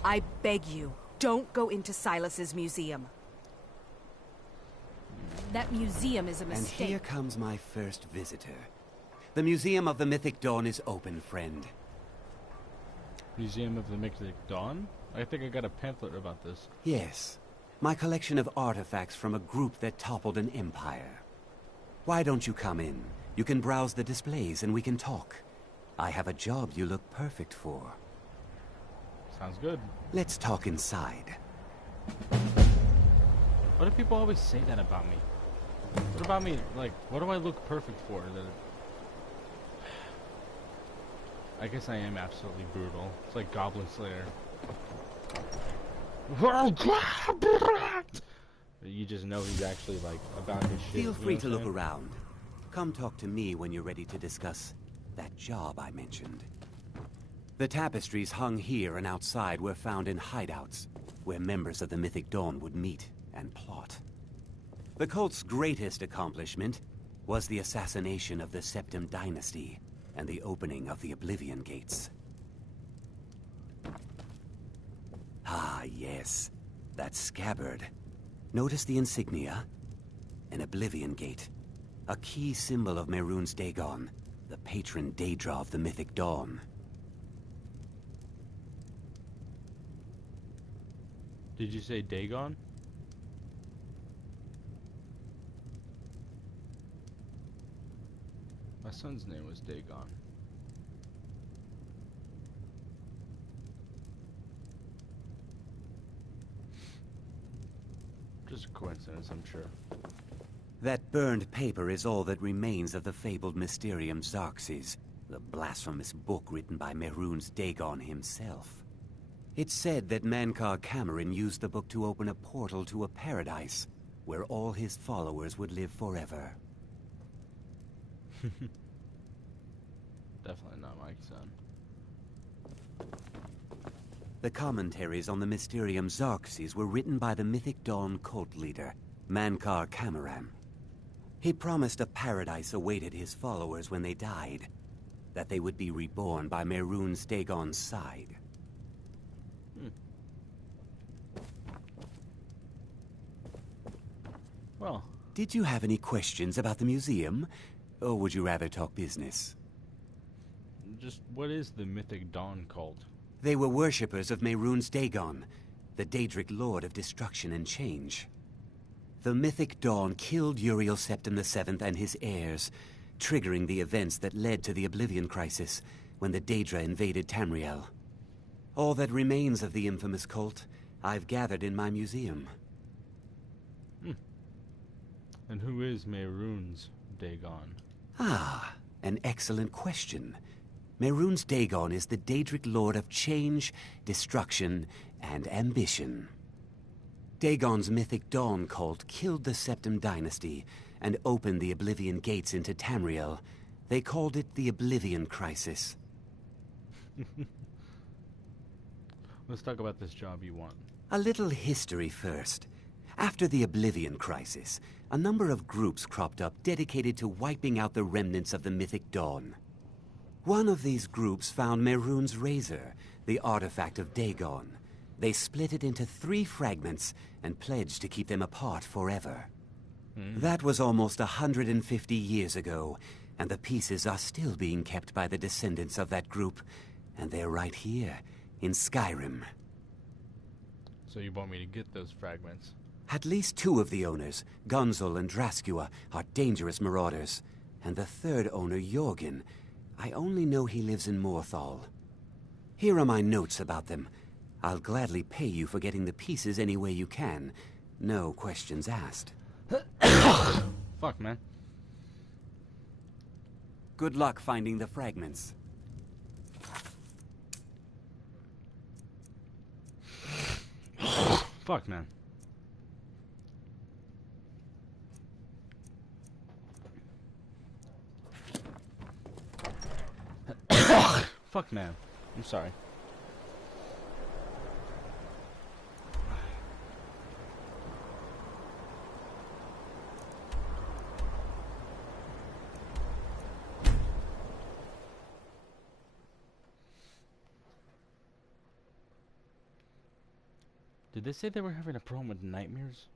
I beg you, don't go into Silas's museum. That museum is a mistake. And here comes my first visitor. The Museum of the Mythic Dawn is open, friend. Museum of the Mythic Dawn? I think I got a pamphlet about this. Yes. My collection of artifacts from a group that toppled an empire. Why don't you come in? You can browse the displays and we can talk. I have a job you look perfect for. Sounds good. Let's talk inside. Why do people always say that about me? What about me? Like, what do I look perfect for? I guess I am absolutely brutal. It's like Goblin Slayer. You just know he's actually, like, about his shit. Feel free to look around. Come talk to me when you're ready to discuss that job I mentioned. The tapestries hung here and outside were found in hideouts, where members of the Mythic Dawn would meet and plot. The cult's greatest accomplishment was the assassination of the Septim Dynasty and the opening of the Oblivion Gates. Ah, yes. That scabbard. Notice the insignia? An Oblivion Gate. A key symbol of Mehrunes Dagon, the patron Daedra of the Mythic Dawn. Did you say Dagon? My son's name was Dagon. Just a coincidence, I'm sure. That burned paper is all that remains of the fabled Mysterium Xarxes, the blasphemous book written by Mehrunes Dagon himself. It's said that Mankar Cameron used the book to open a portal to a paradise, where all his followers would live forever. Definitely not my son. The commentaries on the Mysterium Xarxes were written by the Mythic Dawn cult leader, Mankar Cameron. He promised a paradise awaited his followers when they died, that they would be reborn by Mehrunes Dagon's side. Well. Did you have any questions about the museum, or would you rather talk business? Just, what is the Mythic Dawn cult? They were worshippers of Mehrunes Dagon, the Daedric Lord of Destruction and Change. The Mythic Dawn killed Uriel Septim VII and his heirs, triggering the events that led to the Oblivion Crisis when the Daedra invaded Tamriel. All that remains of the infamous cult I've gathered in my museum. And who is Mehrunes Dagon? Ah, an excellent question. Mehrunes Dagon is the Daedric Lord of Change, Destruction, and Ambition. Dagon's Mythic Dawn cult killed the Septim Dynasty and opened the Oblivion Gates into Tamriel. They called it the Oblivion Crisis. Let's talk about this job you want. A little history first. After the Oblivion Crisis, a number of groups cropped up dedicated to wiping out the remnants of the Mythic Dawn. One of these groups found Mehrunes' razor, the artifact of Dagon. They split it into 3 fragments and pledged to keep them apart forever. That was almost 150 years ago, and the pieces are still being kept by the descendants of that group, and they're right here, in Skyrim. So you want me to get those fragments? At least 2 of the owners, Gunzel and Draskua, are dangerous marauders, and the 3rd owner, Jorgen, I only know he lives in Morthal. Here are my notes about them. I'll gladly pay you for getting the pieces any way you can. No questions asked. Fuck, man. Good luck finding the fragments. Fuck, man. Fuck, man. I'm sorry. Did they say they were having a problem with nightmares?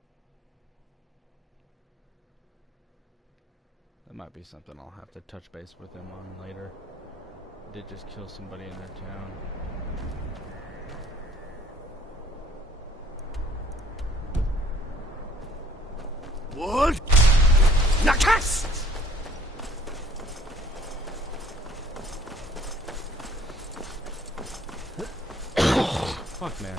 That might be something I'll have to touch base with them on later. Did just kill somebody in their town. Wood! Nakast! Fuck, man.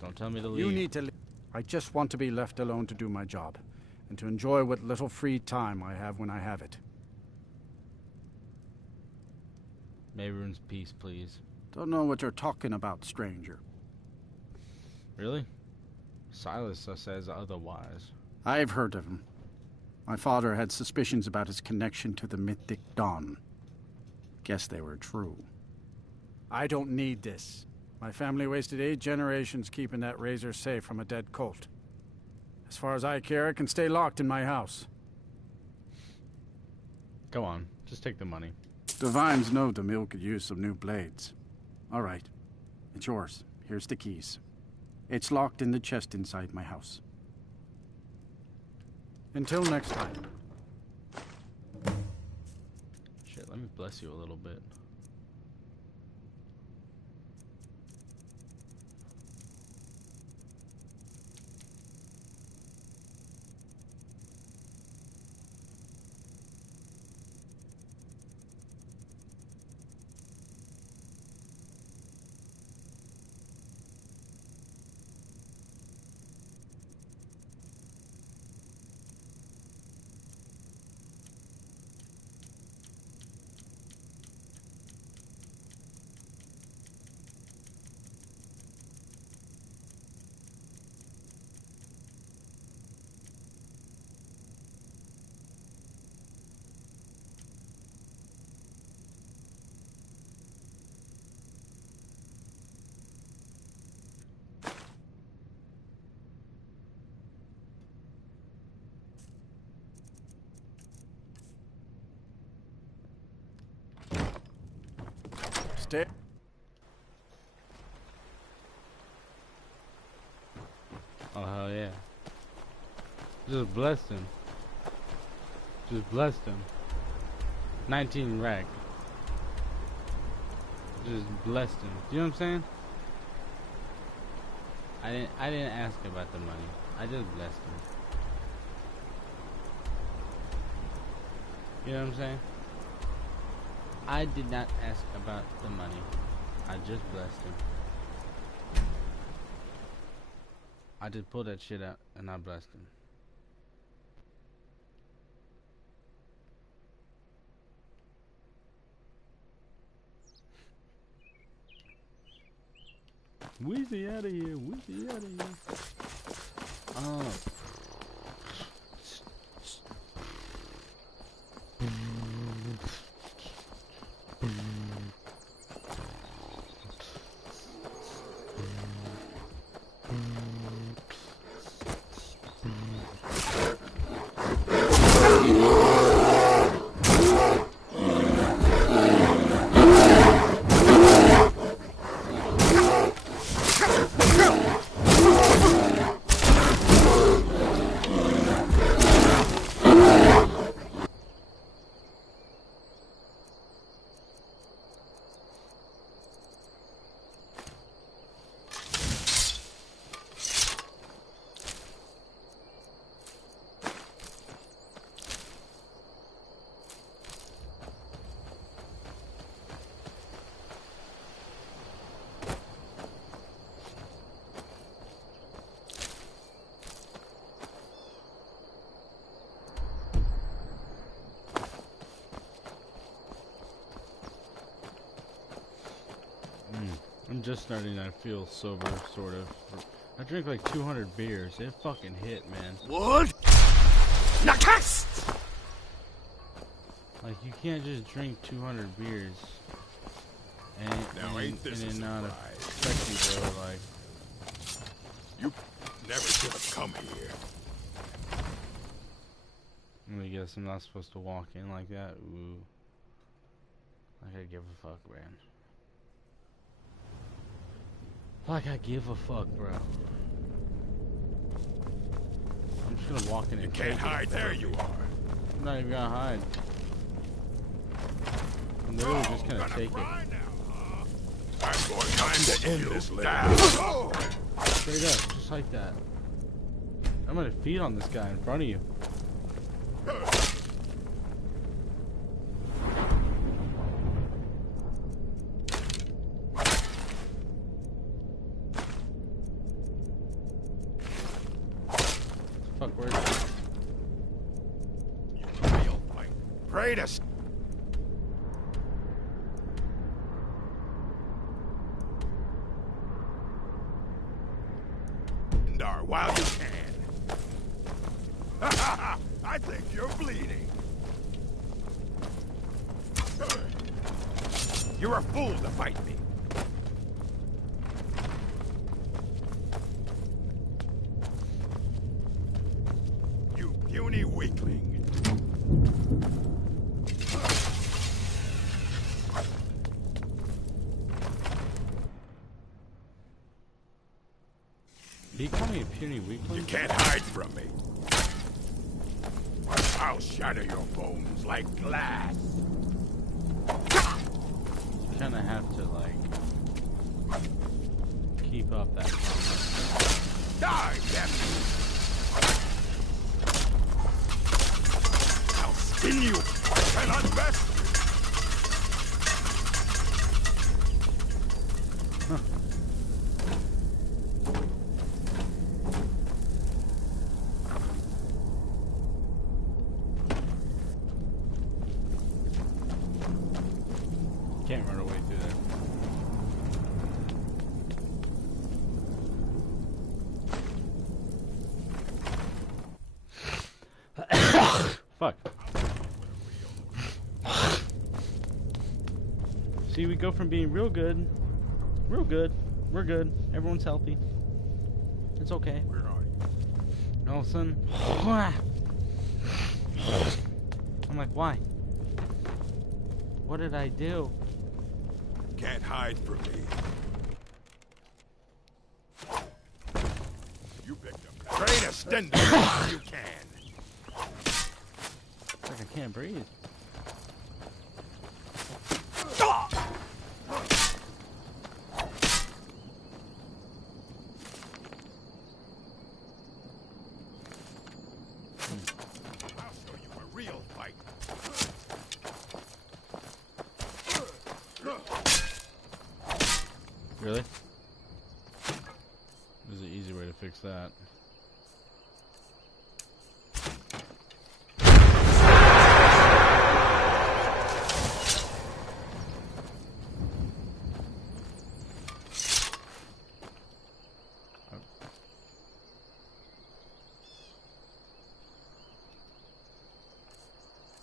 Don't tell me to leave. You need to leave. I just want to be left alone to do my job, and to enjoy what little free time I have when I have it. Mayrune's peace, please. Don't know what you're talking about, stranger. Really? Silas says otherwise. I've heard of him. My father had suspicions about his connection to the mythic Dawn. Guess they were true. I don't need this. My family wasted 8 generations keeping that razor safe from a dead cult. As far as I care, it can stay locked in my house. Go on, just take the money. The Vines know the mill could use some new blades. All right, it's yours. Here's the keys. It's locked in the chest inside my house. Until next time. Shit, let me bless you a little bit. Stay. Oh, hell yeah. Just blessed him. Just blessed him. 19 rack. Just blessed him. You know what I'm saying? I didn't ask about the money. I just blessed him. You know what I'm saying? I did not ask about the money. I just blessed him. I just pulled that shit out and I blessed him. Weezy out of here. Weezy out of here. Oh. just starting to feel sober, sort of. I drink like 200 beers. It fucking hit, man. What? Nakast! Like, you can't just drink 200 beers and it not affect you, bro. Like, you never should have come here. I guess I'm not supposed to walk in like that. Ooh. Like I give a fuck, man. Like I give a fuck, bro. I'm just gonna walk in and you can't hide. There you are. I'm not even gonna hide. I'm literally just gonna take it. I'm going time to end this later. Straight up, just like that. I'm gonna feed on this guy in front of you. Fuck, where is it? Pray to while you can. I think you're bleeding. You're a fool to fight me. You puny weakling. Did you call me a puny weakling? You can't hide from me. I'll shatter your bones like glass. You kind of have to, like, keep up that promise. Die, damn you! I'll skin you and unvest you. Can't run away through there. Fuck. See, we go from being real good, we're good, everyone's healthy. It's okay. Where are you? And all of a sudden, I'm like, why? What did I do? Can't hide from me. You picked up. Try to stand if you can. It's like I can't breathe. I'll show you a real fight. Really? There's an easy way to fix that.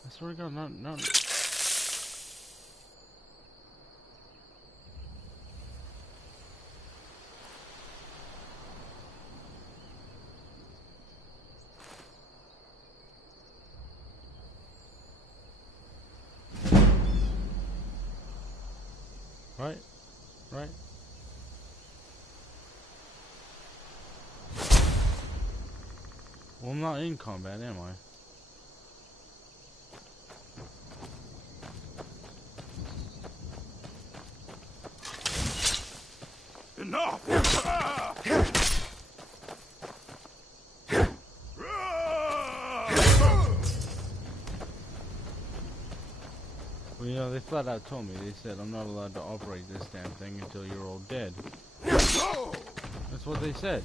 I swear to God, no. Right. Well, I'm not in combat, am I? Enough! Well, you know, they flat out told me, they said, I'm not allowed to operate this damn thing until you're all dead. That's what they said.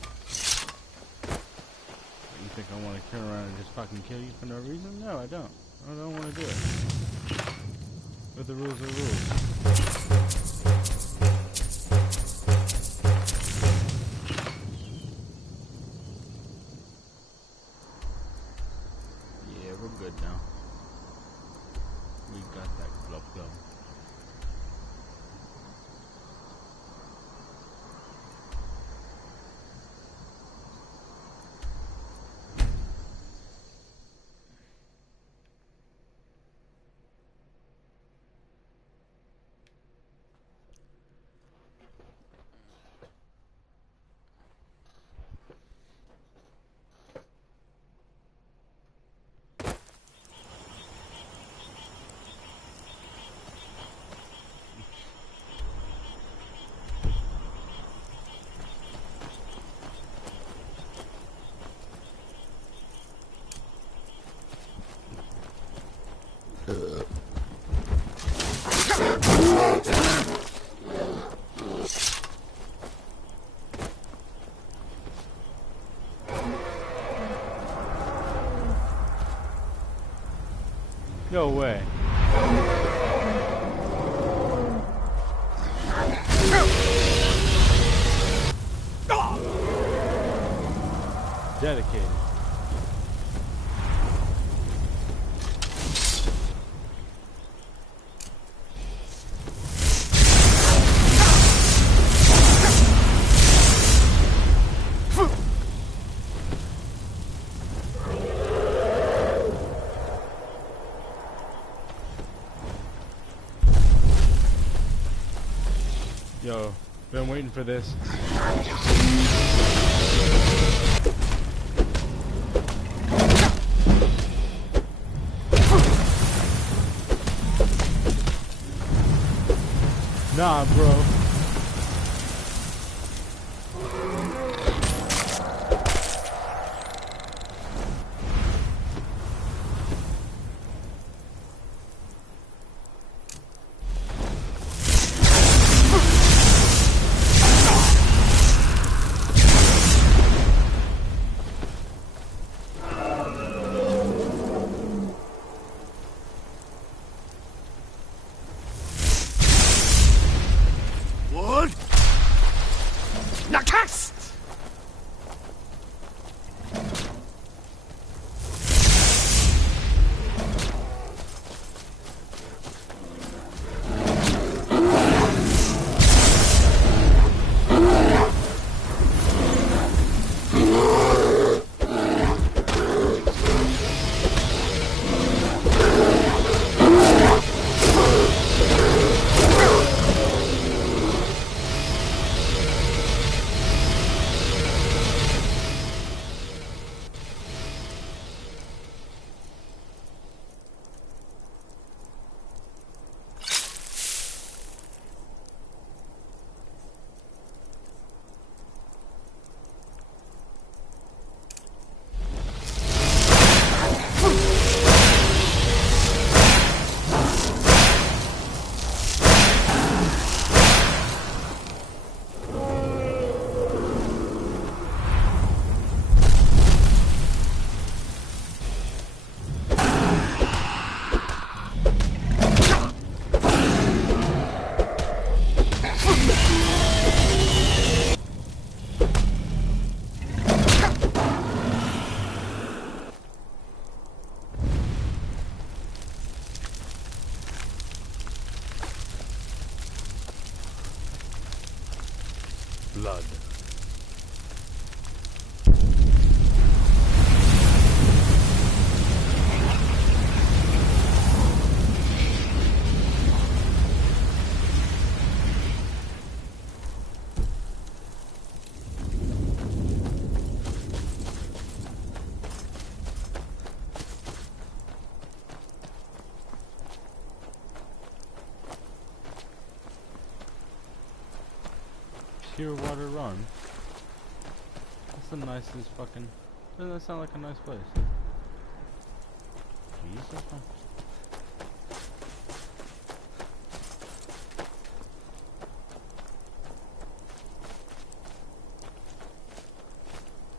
You think I want to turn around and just fucking kill you for no reason? No, I don't. I don't want to do it. But the rules are rules. No way. Dedicated. Yo, been waiting for this. Nah, bro. Blood. Pure Water Run. That's the nicest fucking... Doesn't that sound like a nice place? Jesus.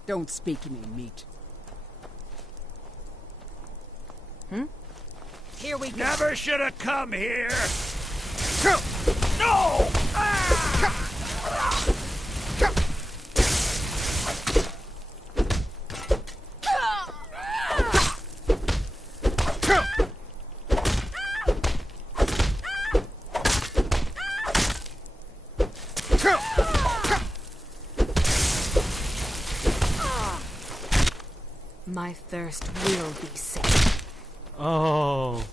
Don't speak to me, meat. Here we go. Never should have come here. No! My thirst will be safe. Oh.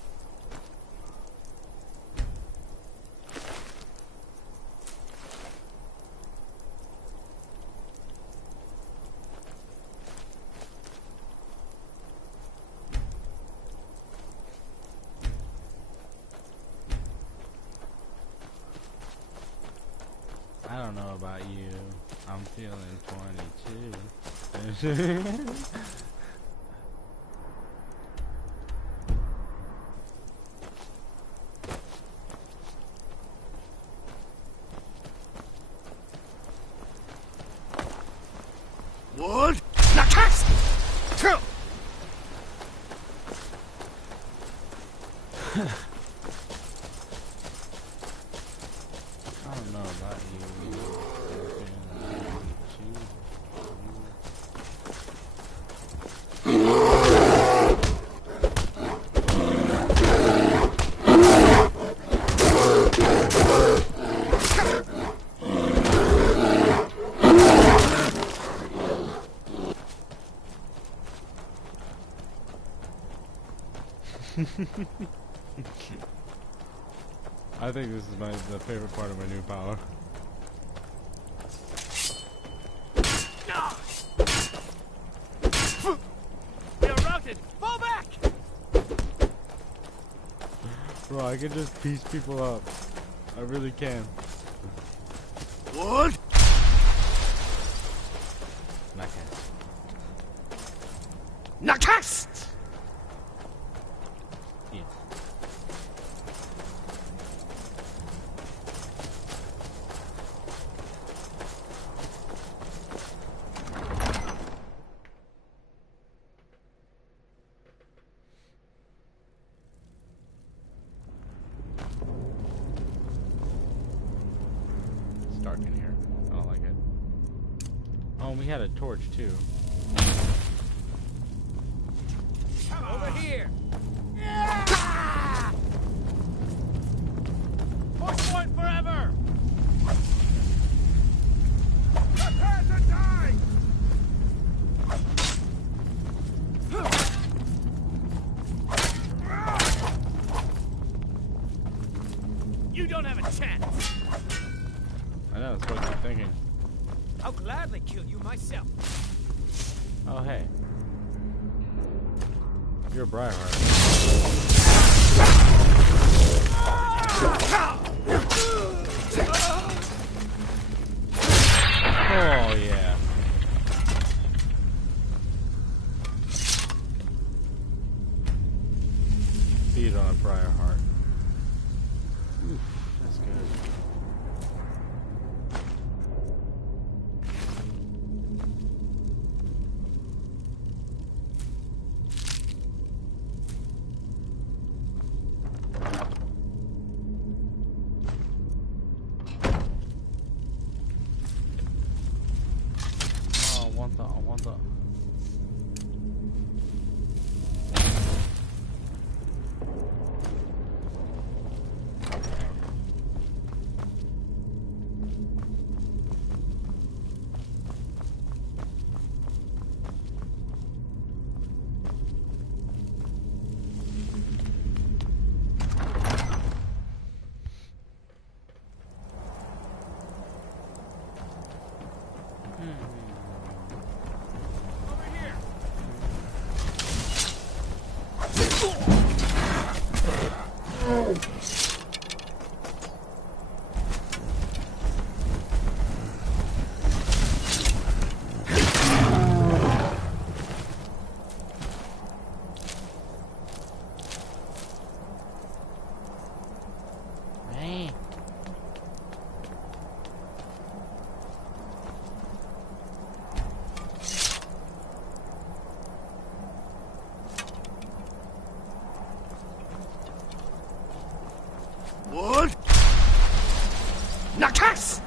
I don't know about you. I'm feeling 22. Wood? Nakast! I don't know about you. I think this is the favorite part of my new power. We are routed! Fall back! Bro, I can just piece people up. I really can. What? Nakast! Yeah. It's dark in here. I don't like it. Oh, and we had a torch too. Over here! Push point forever! Prepare to die! You don't have a chance! I know, that's what I'm thinking. I'll gladly kill you myself. Oh, hey. You're a Briarheart. Oh, yeah. Feed on a Briarheart. Oof, that's good. I want that. What? Nakast!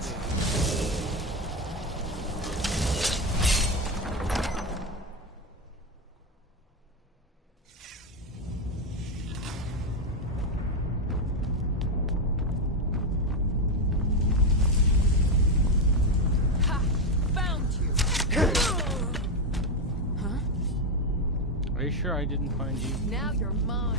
Ha! Found you! Huh? Are you sure I didn't find you? Now you're mine.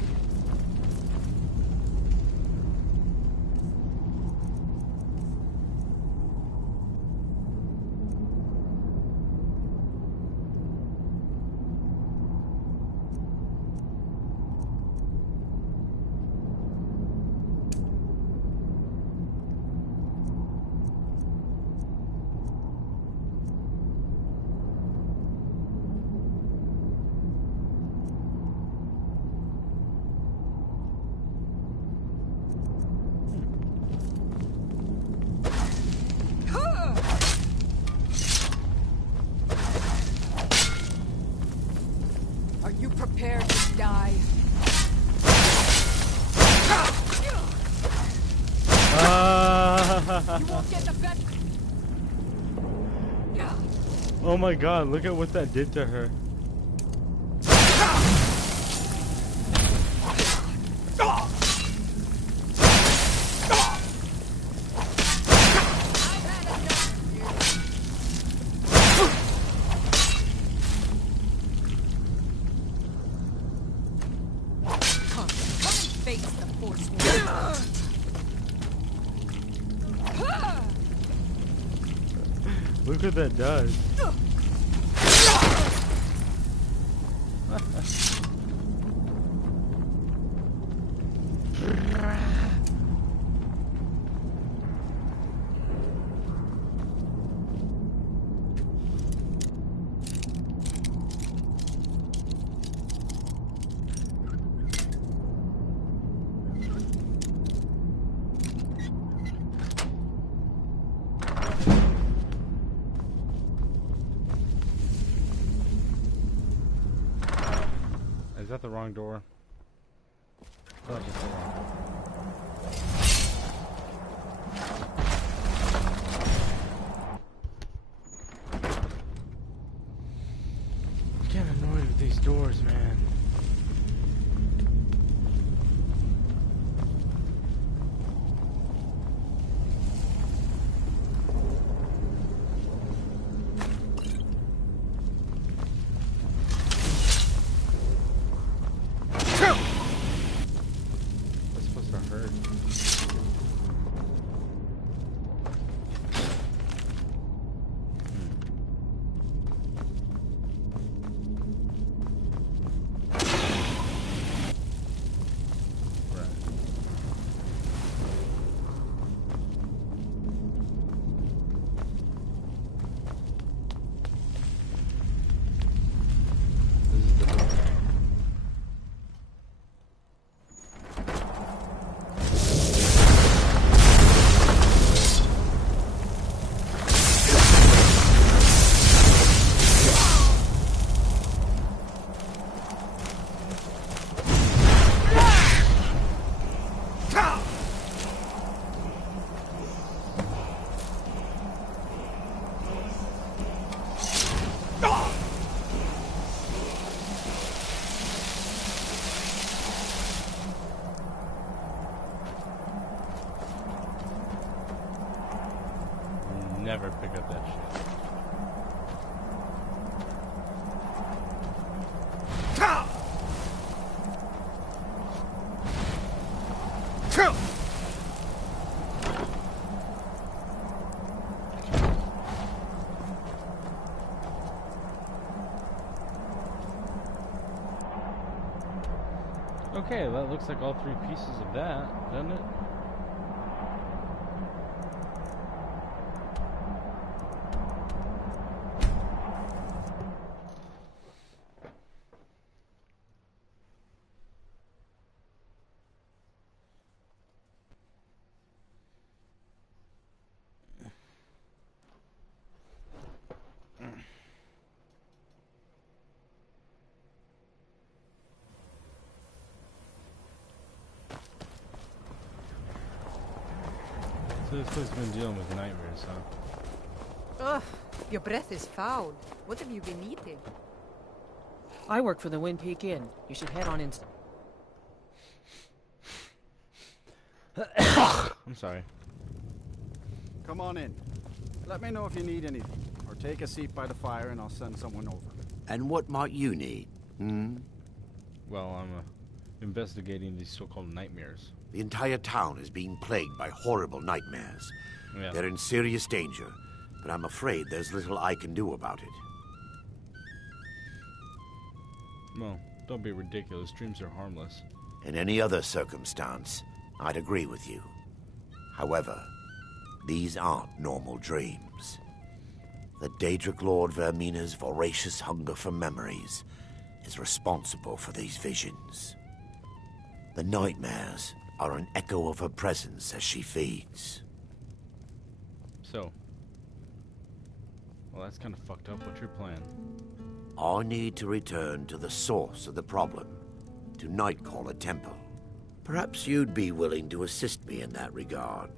Are you prepared to die? won't get the best. Oh my god, look at what that did to her. Look what that does. Is that the wrong door? I feel like it's the wrong door. I'm getting annoyed with these doors, man. Never pick up that shit. Okay, that looks like all three pieces of that, doesn't it? So this place has been dealing with nightmares, huh? Ugh, your breath is foul. What have you been eating? I work for the Wind Peak Inn. You should head on in. I'm sorry. Come on in. Let me know if you need anything, or take a seat by the fire and I'll send someone over. And what might you need? Well, I'm investigating these so-called nightmares. The entire town is being plagued by horrible nightmares. Yeah. They're in serious danger, but I'm afraid there's little I can do about it. Well, don't be ridiculous. Dreams are harmless. In any other circumstance, I'd agree with you. However, these aren't normal dreams. The Daedric Lord Vermina's voracious hunger for memories is responsible for these visions. The nightmares are an echo of her presence as she feeds. So, well, that's kind of fucked up. What's your plan? I need to return to the source of the problem, to Nightcaller Temple. Perhaps you'd be willing to assist me in that regard.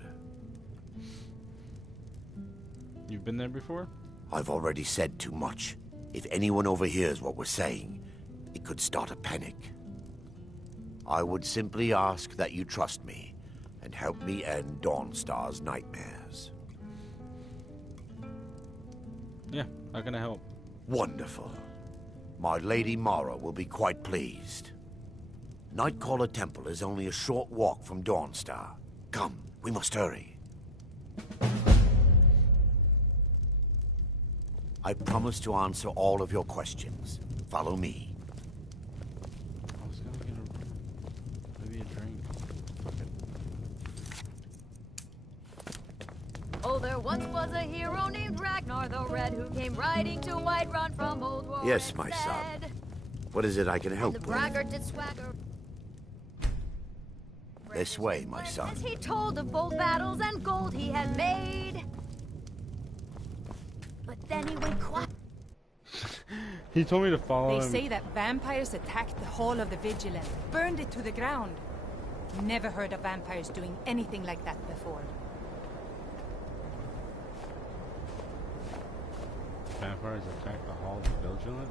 You've been there before? I've already said too much. If anyone overhears what we're saying, it could start a panic. I would simply ask that you trust me and help me end Dawnstar's nightmares. Yeah, how can I help? Wonderful. My Lady Mara will be quite pleased. Nightcaller Temple is only a short walk from Dawnstar. Come, we must hurry. I promise to answer all of your questions. Follow me. I was gonna get maybe a drink. Fuck it. Oh, there once was a hero named Ragnar the Red who came riding to Whiterun from Old War. Yes, my son. What is it I can help The with? braggart did swagger. This way, my son. As he told of bold battles and gold he had made. But then he went quiet. He told me to follow They him. say that vampires attacked the Hall of the Vigilant, burned it to the ground. Never heard of vampires doing anything like that before. Vampires attack the Hall of the Vigilant?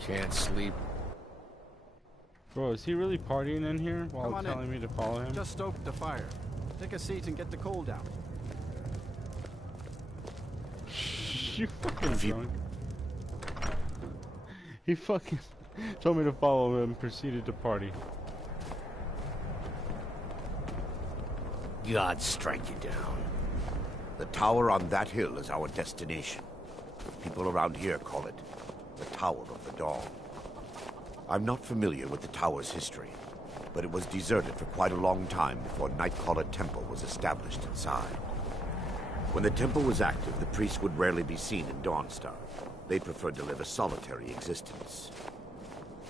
Can't sleep. Bro, is he really partying in here while Come on telling in. me to follow him? Just stoke the fire. Take a seat and get the coal down. You fucking drunk. He fucking told me to follow him and proceeded to party. God strike you down. The tower on that hill is our destination. People around here call it the Tower of the Dawn. I'm not familiar with the tower's history, but it was deserted for quite a long time before Nightcaller Temple was established inside. When the temple was active, the priests would rarely be seen in Dawnstar. They preferred to live a solitary existence.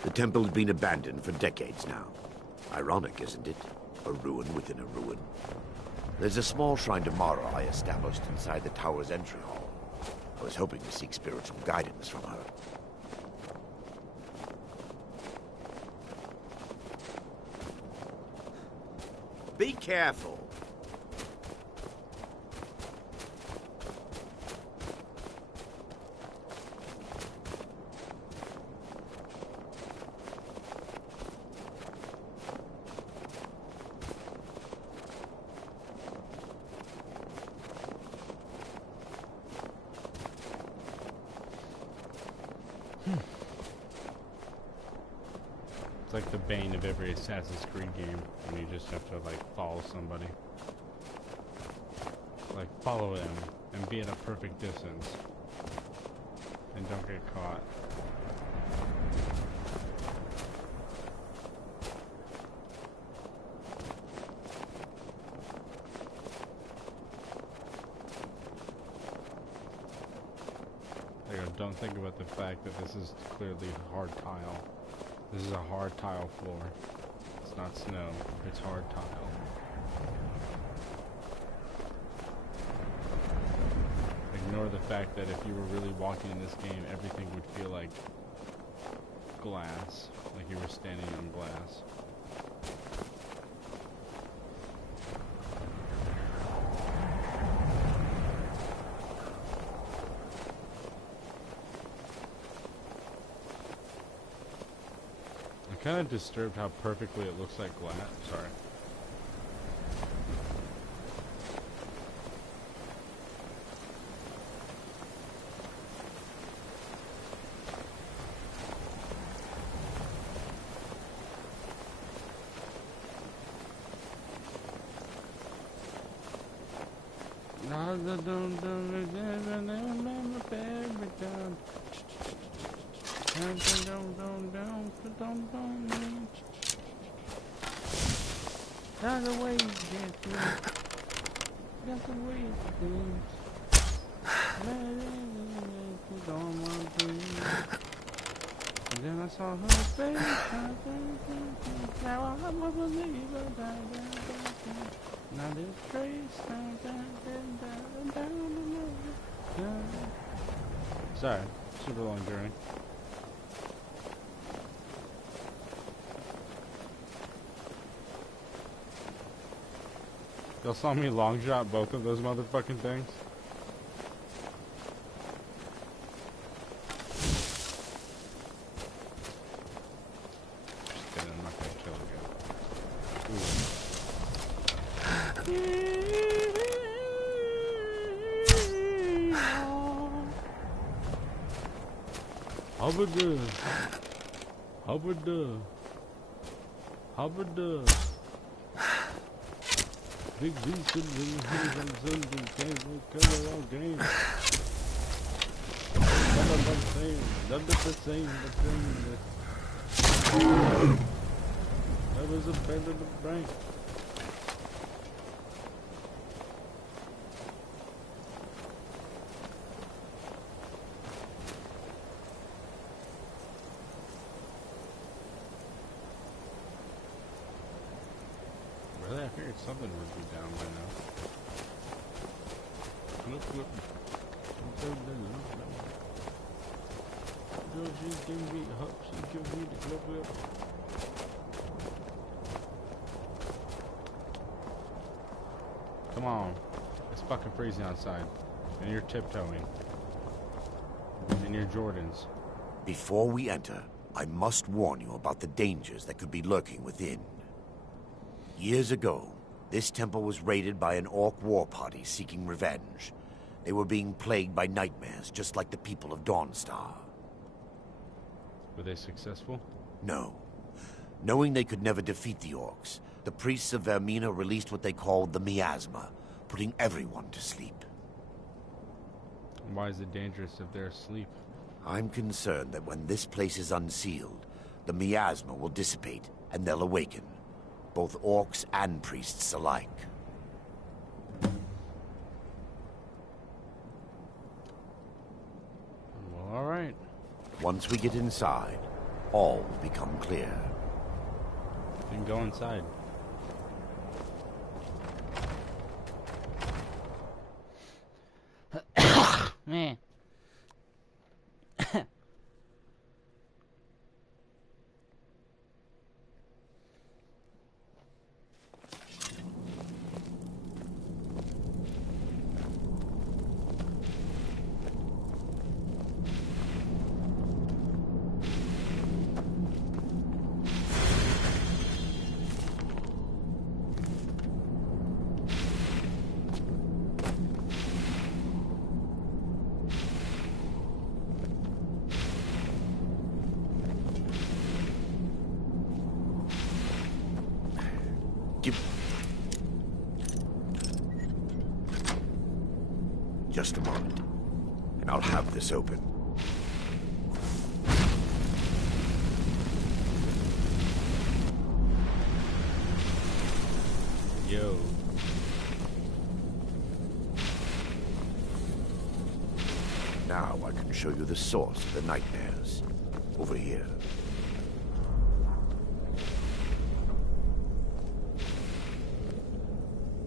The temple has been abandoned for decades now. Ironic, isn't it? A ruin within a ruin. There's a small shrine to Mara I established inside the tower's entry hall. I was hoping to seek spiritual guidance from her. Be careful. It's like the bane of every Assassin's Creed game when you just have to like follow somebody. Like follow them and be at a perfect distance. And don't get caught. Don't think about the fact that this is clearly hard tile. This is a hard tile floor. It's not snow, it's hard tile. Ignore the fact that if you were really walking in this game, everything would feel like glass, like you were standing on glass. Kind of disturbed how perfectly it looks like glass. Sorry. There's a way to get through. There's a way to do and then I saw her face. Now I was a believer. Now this trace down. Sorry, super long journey. Y'all saw me long shot both of those motherfucking things? Just kidding, I'm not gonna kill again. Hubbard. Big beast in the hands on Sunday, can't color all game. None of the same. That was a better than brain. Really? I figured something would be down by now. Look. Girl, she's giving me a hug. She's giving me the clip. Come on. It's fucking freezing outside. And you're tiptoeing. In your Jordans. Before we enter, I must warn you about the dangers that could be lurking within. Years ago, this temple was raided by an orc war party seeking revenge. They were being plagued by nightmares, just like the people of Dawnstar. Were they successful? No. Knowing they could never defeat the orcs, the priests of Vermina released what they called the miasma, putting everyone to sleep. Why is it dangerous if they're asleep? I'm concerned that when this place is unsealed, the miasma will dissipate and they'll awaken. Both orcs and priests alike. Well, alright. Once we get inside, all will become clear. Then go inside. Man. Just a moment, and I'll have this open. Yo. Now I can show you the source of the nightmares. Over here.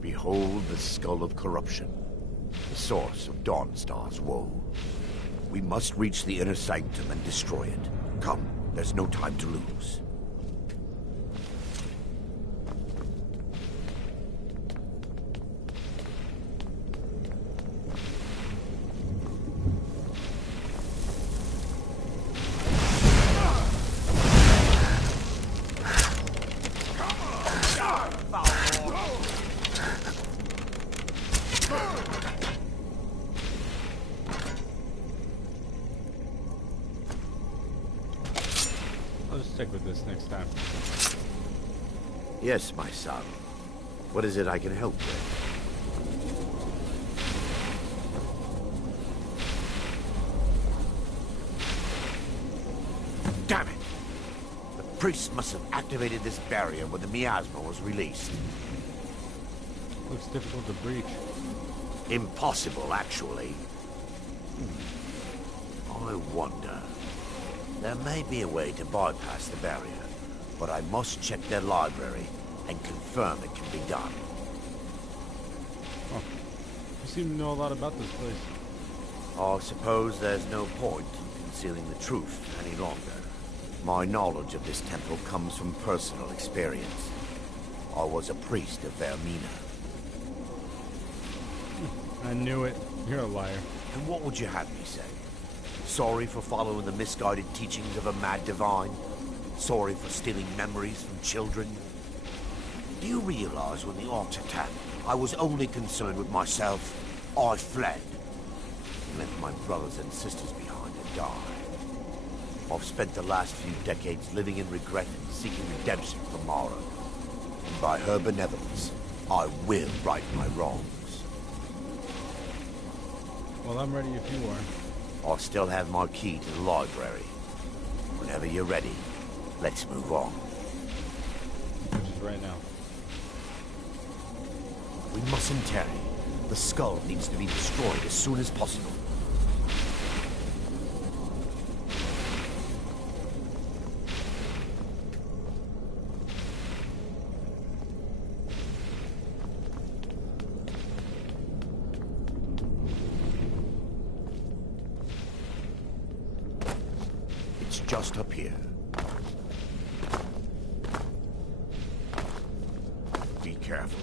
Behold the skull of corruption. The source of Dawnstar's woe. We must reach the inner sanctum and destroy it. Come, there's no time to lose. Stick with this next time. Yes, my son. What is it I can help with? Damn it! The priests must have activated this barrier when the miasma was released. Looks difficult to breach. Impossible, actually. I wonder. There may be a way to bypass the barrier, but I must check their library and confirm it can be done. Oh. You seem to know a lot about this place. I suppose there's no point in concealing the truth any longer. My knowledge of this temple comes from personal experience. I was a priest of Vermina. I knew it. You're a liar. And what would you have me say? Sorry for following the misguided teachings of a mad divine? Sorry for stealing memories from children? Do you realize when the orcs attacked, I was only concerned with myself? I fled. Left my brothers and sisters behind to die. I've spent the last few decades living in regret and seeking redemption from Mara. And by her benevolence, I will right my wrongs. Well, I'm ready if you are. I still have my key to the library. Whenever you're ready, let's move on. Which is right now. We mustn't tarry. The skull needs to be destroyed as soon as possible. It's just up here. Be careful.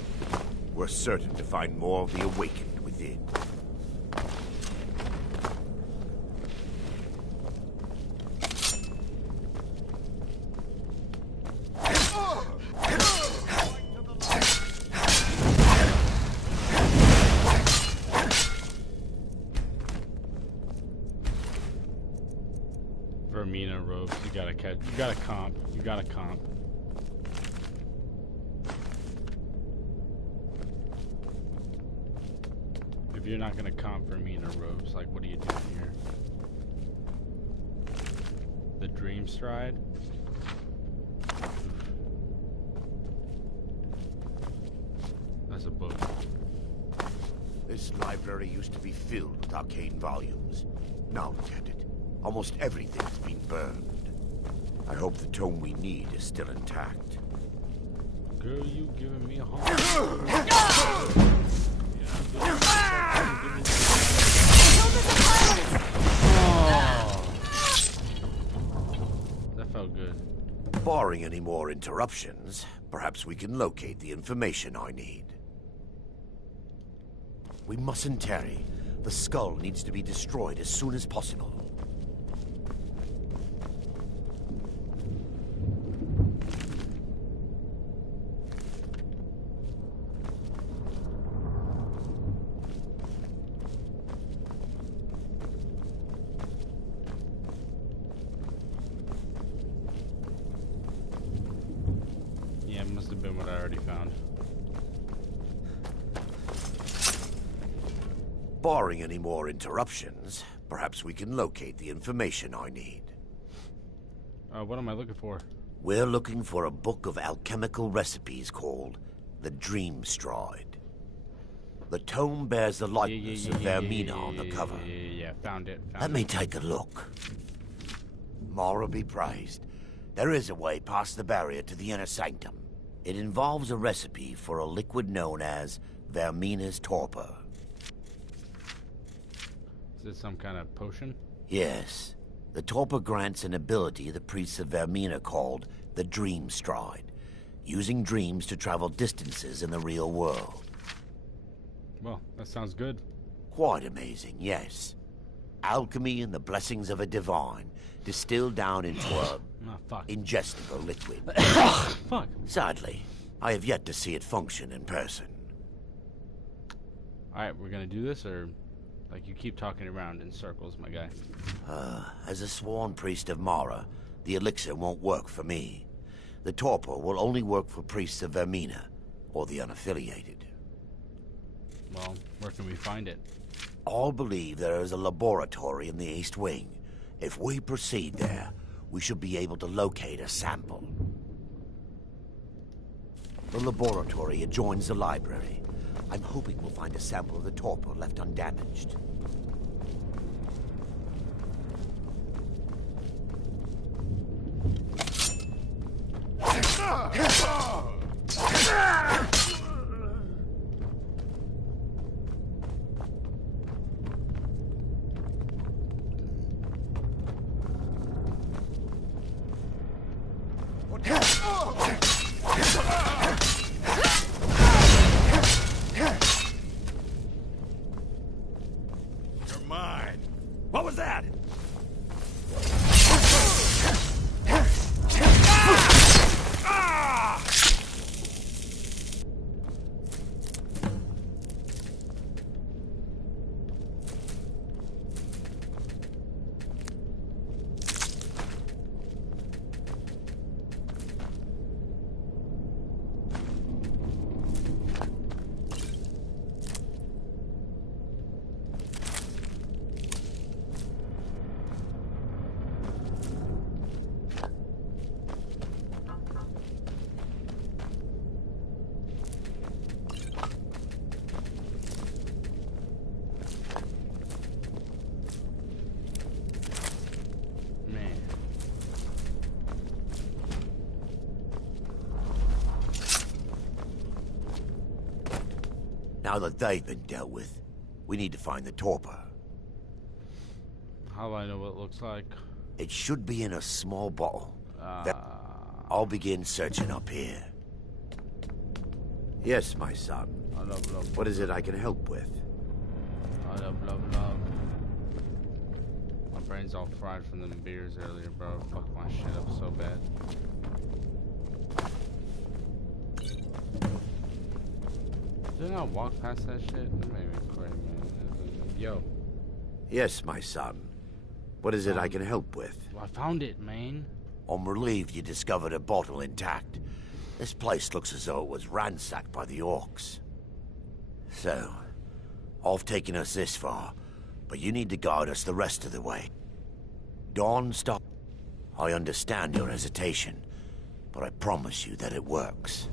We're certain to find more of the awakened within. Vermina robes. You gotta catch. You gotta comp. You gotta comp. If you're not gonna comp Vermina robes, like what are you doing here? The Dream Stride? That's a book. This library used to be filled with arcane volumes. Now look at it. Almost everything's been burned. I hope the tome we need is still intact. Girl, you giving me a hard That felt good. Barring any more interruptions, perhaps we can locate the information I need. We mustn't tarry. The skull needs to be destroyed as soon as possible. Yeah, it must have been what I already found. Barring any more interruptions, perhaps we can locate the information I need. What am I looking for? We're looking for a book of alchemical recipes called the Dream Stride. The tome bears the likeness of Vermina on the cover. Yeah, found it. Let me take a look. Mara be praised. There is a way past the barrier to the inner sanctum. It involves a recipe for a liquid known as Vermina's torpor. Is it some kind of potion? Yes. The torpor grants an ability the priests of Vermina called the Dream Stride, using dreams to travel distances in the real world. Well, that sounds good. Quite amazing, yes. Alchemy and the blessings of a divine, distilled down into a ingestible liquid. Fuck. Sadly, I have yet to see it function in person. Alright, we're gonna do this, or... Like, you keep talking around in circles, my guy. As a sworn priest of Mara, the elixir won't work for me. The torpor will only work for priests of Vermina, or the unaffiliated. Well, where can we find it? All believe there is a laboratory in the East Wing. If we proceed there, we should be able to locate a sample. The laboratory adjoins the library. I'm hoping we'll find a sample of the torpor left undamaged. Now that they've been dealt with, we need to find the torpor. How do I know what it looks like? It should be in a small bottle. I'll begin searching up here. Yes, my son. What is it I can help with? My brain's all fried from them beers earlier, bro. Fuck my shit up so bad. Did I not walk past that shit? That made me crazy, man. Yo. Yes, my son. What is it I can help with? I found it, man. I'm relieved you discovered a bottle intact. This place looks as though it was ransacked by the orcs. So, I've taken us this far, but you need to guide us the rest of the way. Dawn, stop. I understand your hesitation, but I promise you that it works.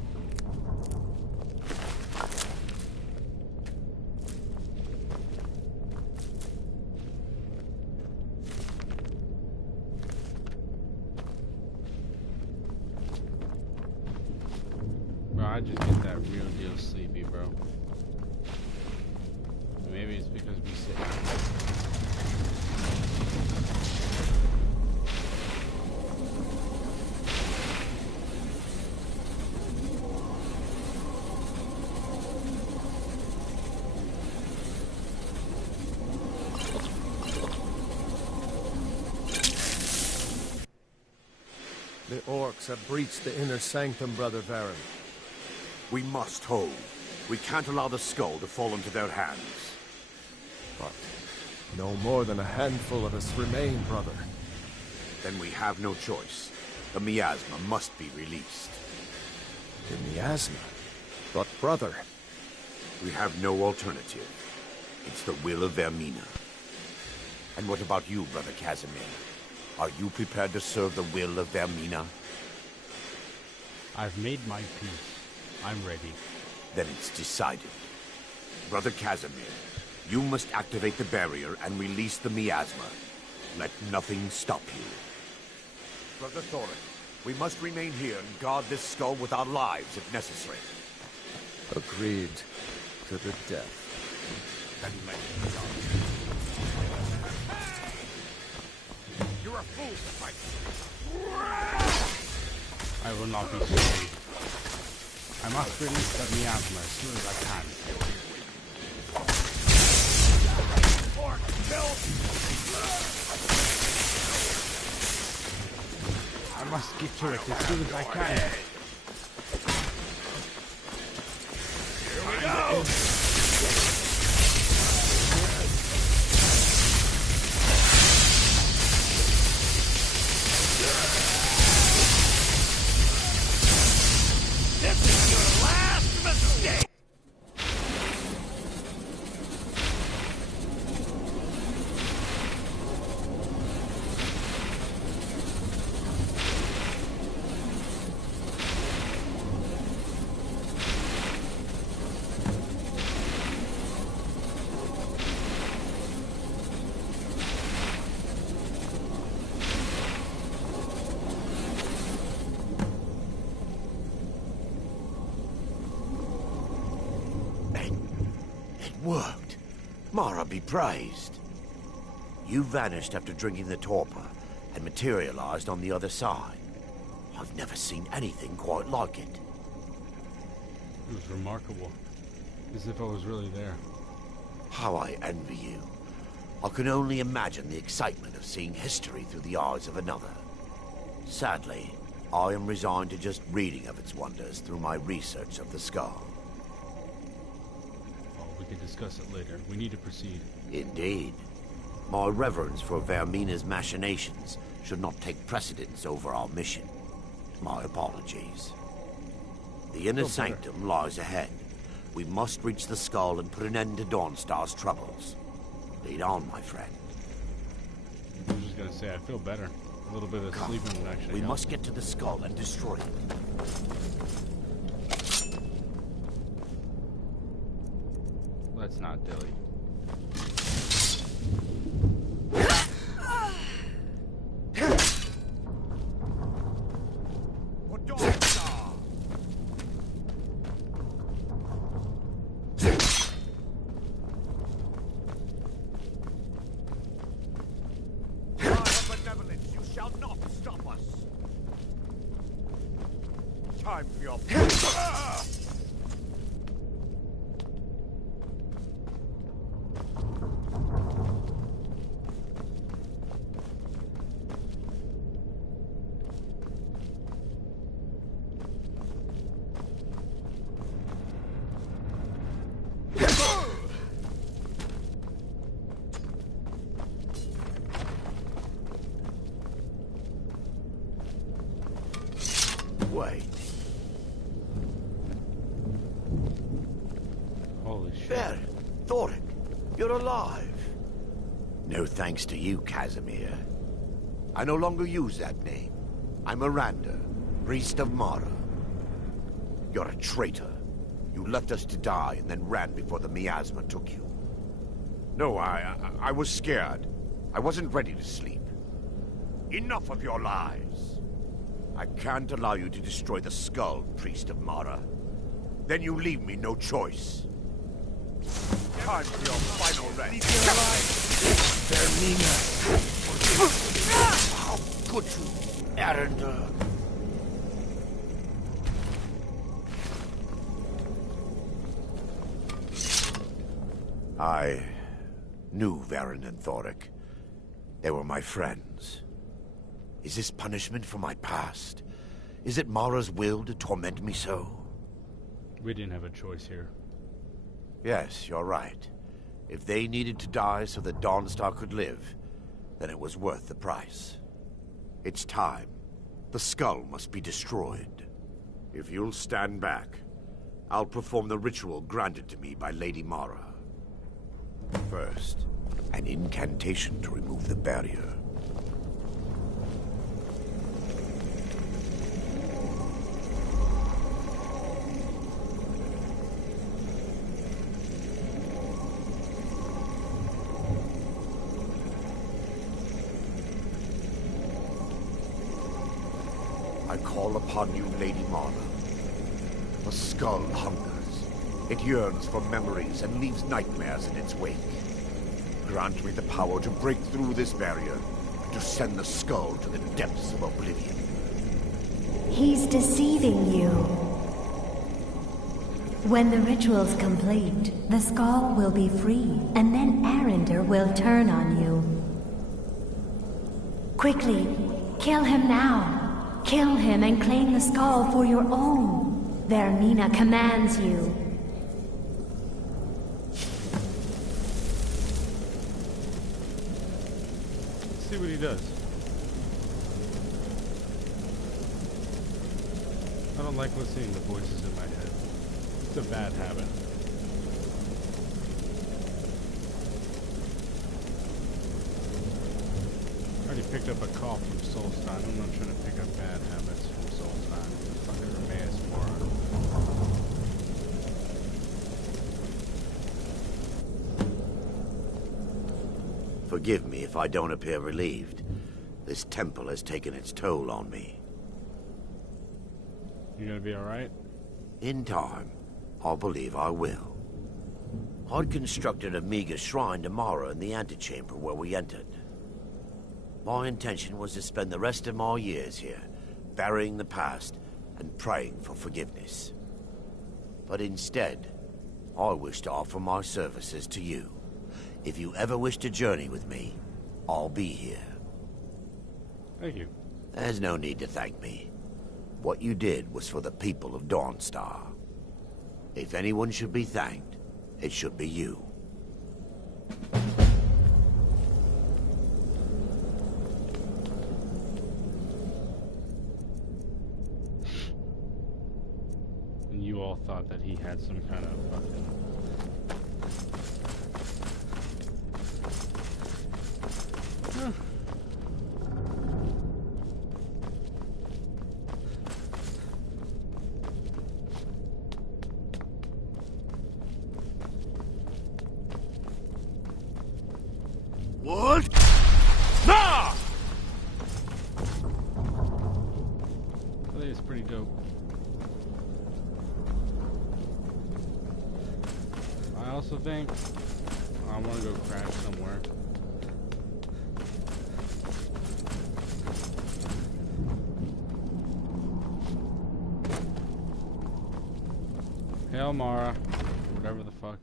Bro, I just get that real deal sleepy, bro. Maybe it's because we sit The orcs have breached the inner sanctum, Brother Varen. We must hold. We can't allow the skull to fall into their hands. But no more than a handful of us remain, brother. Then we have no choice. The miasma must be released. The miasma? But brother... We have no alternative. It's the will of Vermina. And what about you, Brother Casimir? Are you prepared to serve the will of Vermina? I've made my peace. I'm ready. Then it's decided. Brother Casimir, you must activate the barrier and release the miasma. Let nothing stop you. Brother Thorin, we must remain here and guard this skull with our lives if necessary. Agreed to the death. Then let You're a fool to fight. I will not be swayed. I must release the miasma as soon as I can. I must get to it as soon as I can. Here we go! This is your last mistake! worked. Mara be praised. You vanished after drinking the torpor and materialized on the other side. I've never seen anything quite like it. It was remarkable. As if I was really there. How I envy you. I can only imagine the excitement of seeing history through the eyes of another. Sadly, I am resigned to just reading of its wonders through my research of the skull. Oh, we can discuss it later. We need to proceed. Indeed. My reverence for Vermina's machinations should not take precedence over our mission. My apologies. The inner sanctum lies ahead. We must reach the skull and put an end to Dawnstar's troubles. Lead on, my friend. I was just gonna say, I feel better. A little bit of sleeping would actually We help. must get to the skull and destroy it. Let's not dilly. Time for your... Wait. Holy shit. There, Thoric, you're alive. No thanks to you, Casimir. I no longer use that name. I'm Miranda, priest of Mara. You're a traitor. You left us to die and then ran before the miasma took you. No, I was scared. I wasn't ready to sleep. Enough of your lies. I can't allow you to destroy the skull, priest of Mara. Then you leave me no choice. Time for your final rest. Bernina. How could you, Arender? I knew Varen and Thoric. They were my friends. Is this punishment for my past? Is it Mara's will to torment me so? We didn't have a choice here. Yes, you're right. If they needed to die so that Dawnstar could live, then it was worth the price. It's time. The skull must be destroyed. If you'll stand back, I'll perform the ritual granted to me by Lady Mara. First, an incantation to remove the barrier. I call upon you, Lady Mara. The skull hungers. It yearns for memories and leaves nightmares in its wake. Grant me the power to break through this barrier and to send the skull to the depths of oblivion. He's deceiving you. When the ritual's complete, the skull will be free, and then Arender will turn on you. Quickly, kill him now. Kill him and claim the skull for your own. Vermina commands you. Let's see what he does. I don't like listening to voices in my head. It's a bad habit. I already picked up a call from Solstein. I'm not trying to pick up bad habits from Solstein. Fucking Remaeus moron. Forgive me if I don't appear relieved. This temple has taken its toll on me. You gonna be alright? In time, I believe I will. I'd constructed a meager shrine to Mara in the antechamber where we entered. My intention was to spend the rest of my years here, burying the past and praying for forgiveness. But instead, I wish to offer my services to you. If you ever wish to journey with me, I'll be here. Thank you. There's no need to thank me. What you did was for the people of Dawnstar. If anyone should be thanked, it should be you. And you all thought that he had some kind of fucking... What? Nah! I think it's pretty dope. I also think I want to go crash somewhere. go, Mara. Whatever the fuck.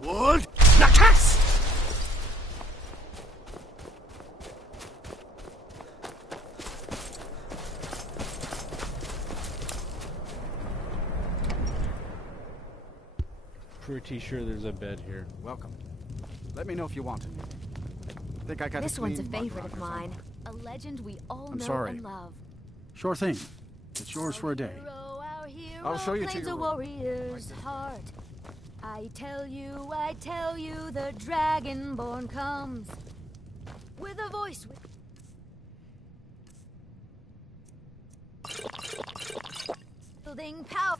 Wood, Nakas! Pretty sure there's a bed here. Welcome. Let me know if you want anything. I think I got This a one's a clean mug favorite rug of or mine. something. A legend we all I'm know sorry. and love. Sure thing. It's yours for a day. I'll show you to Claims your a room. warrior's heart. I tell you, the dragonborn comes with a voice. Building power.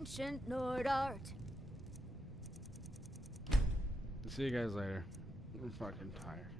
Ancient Nord art. See you guys later. I'm fucking tired.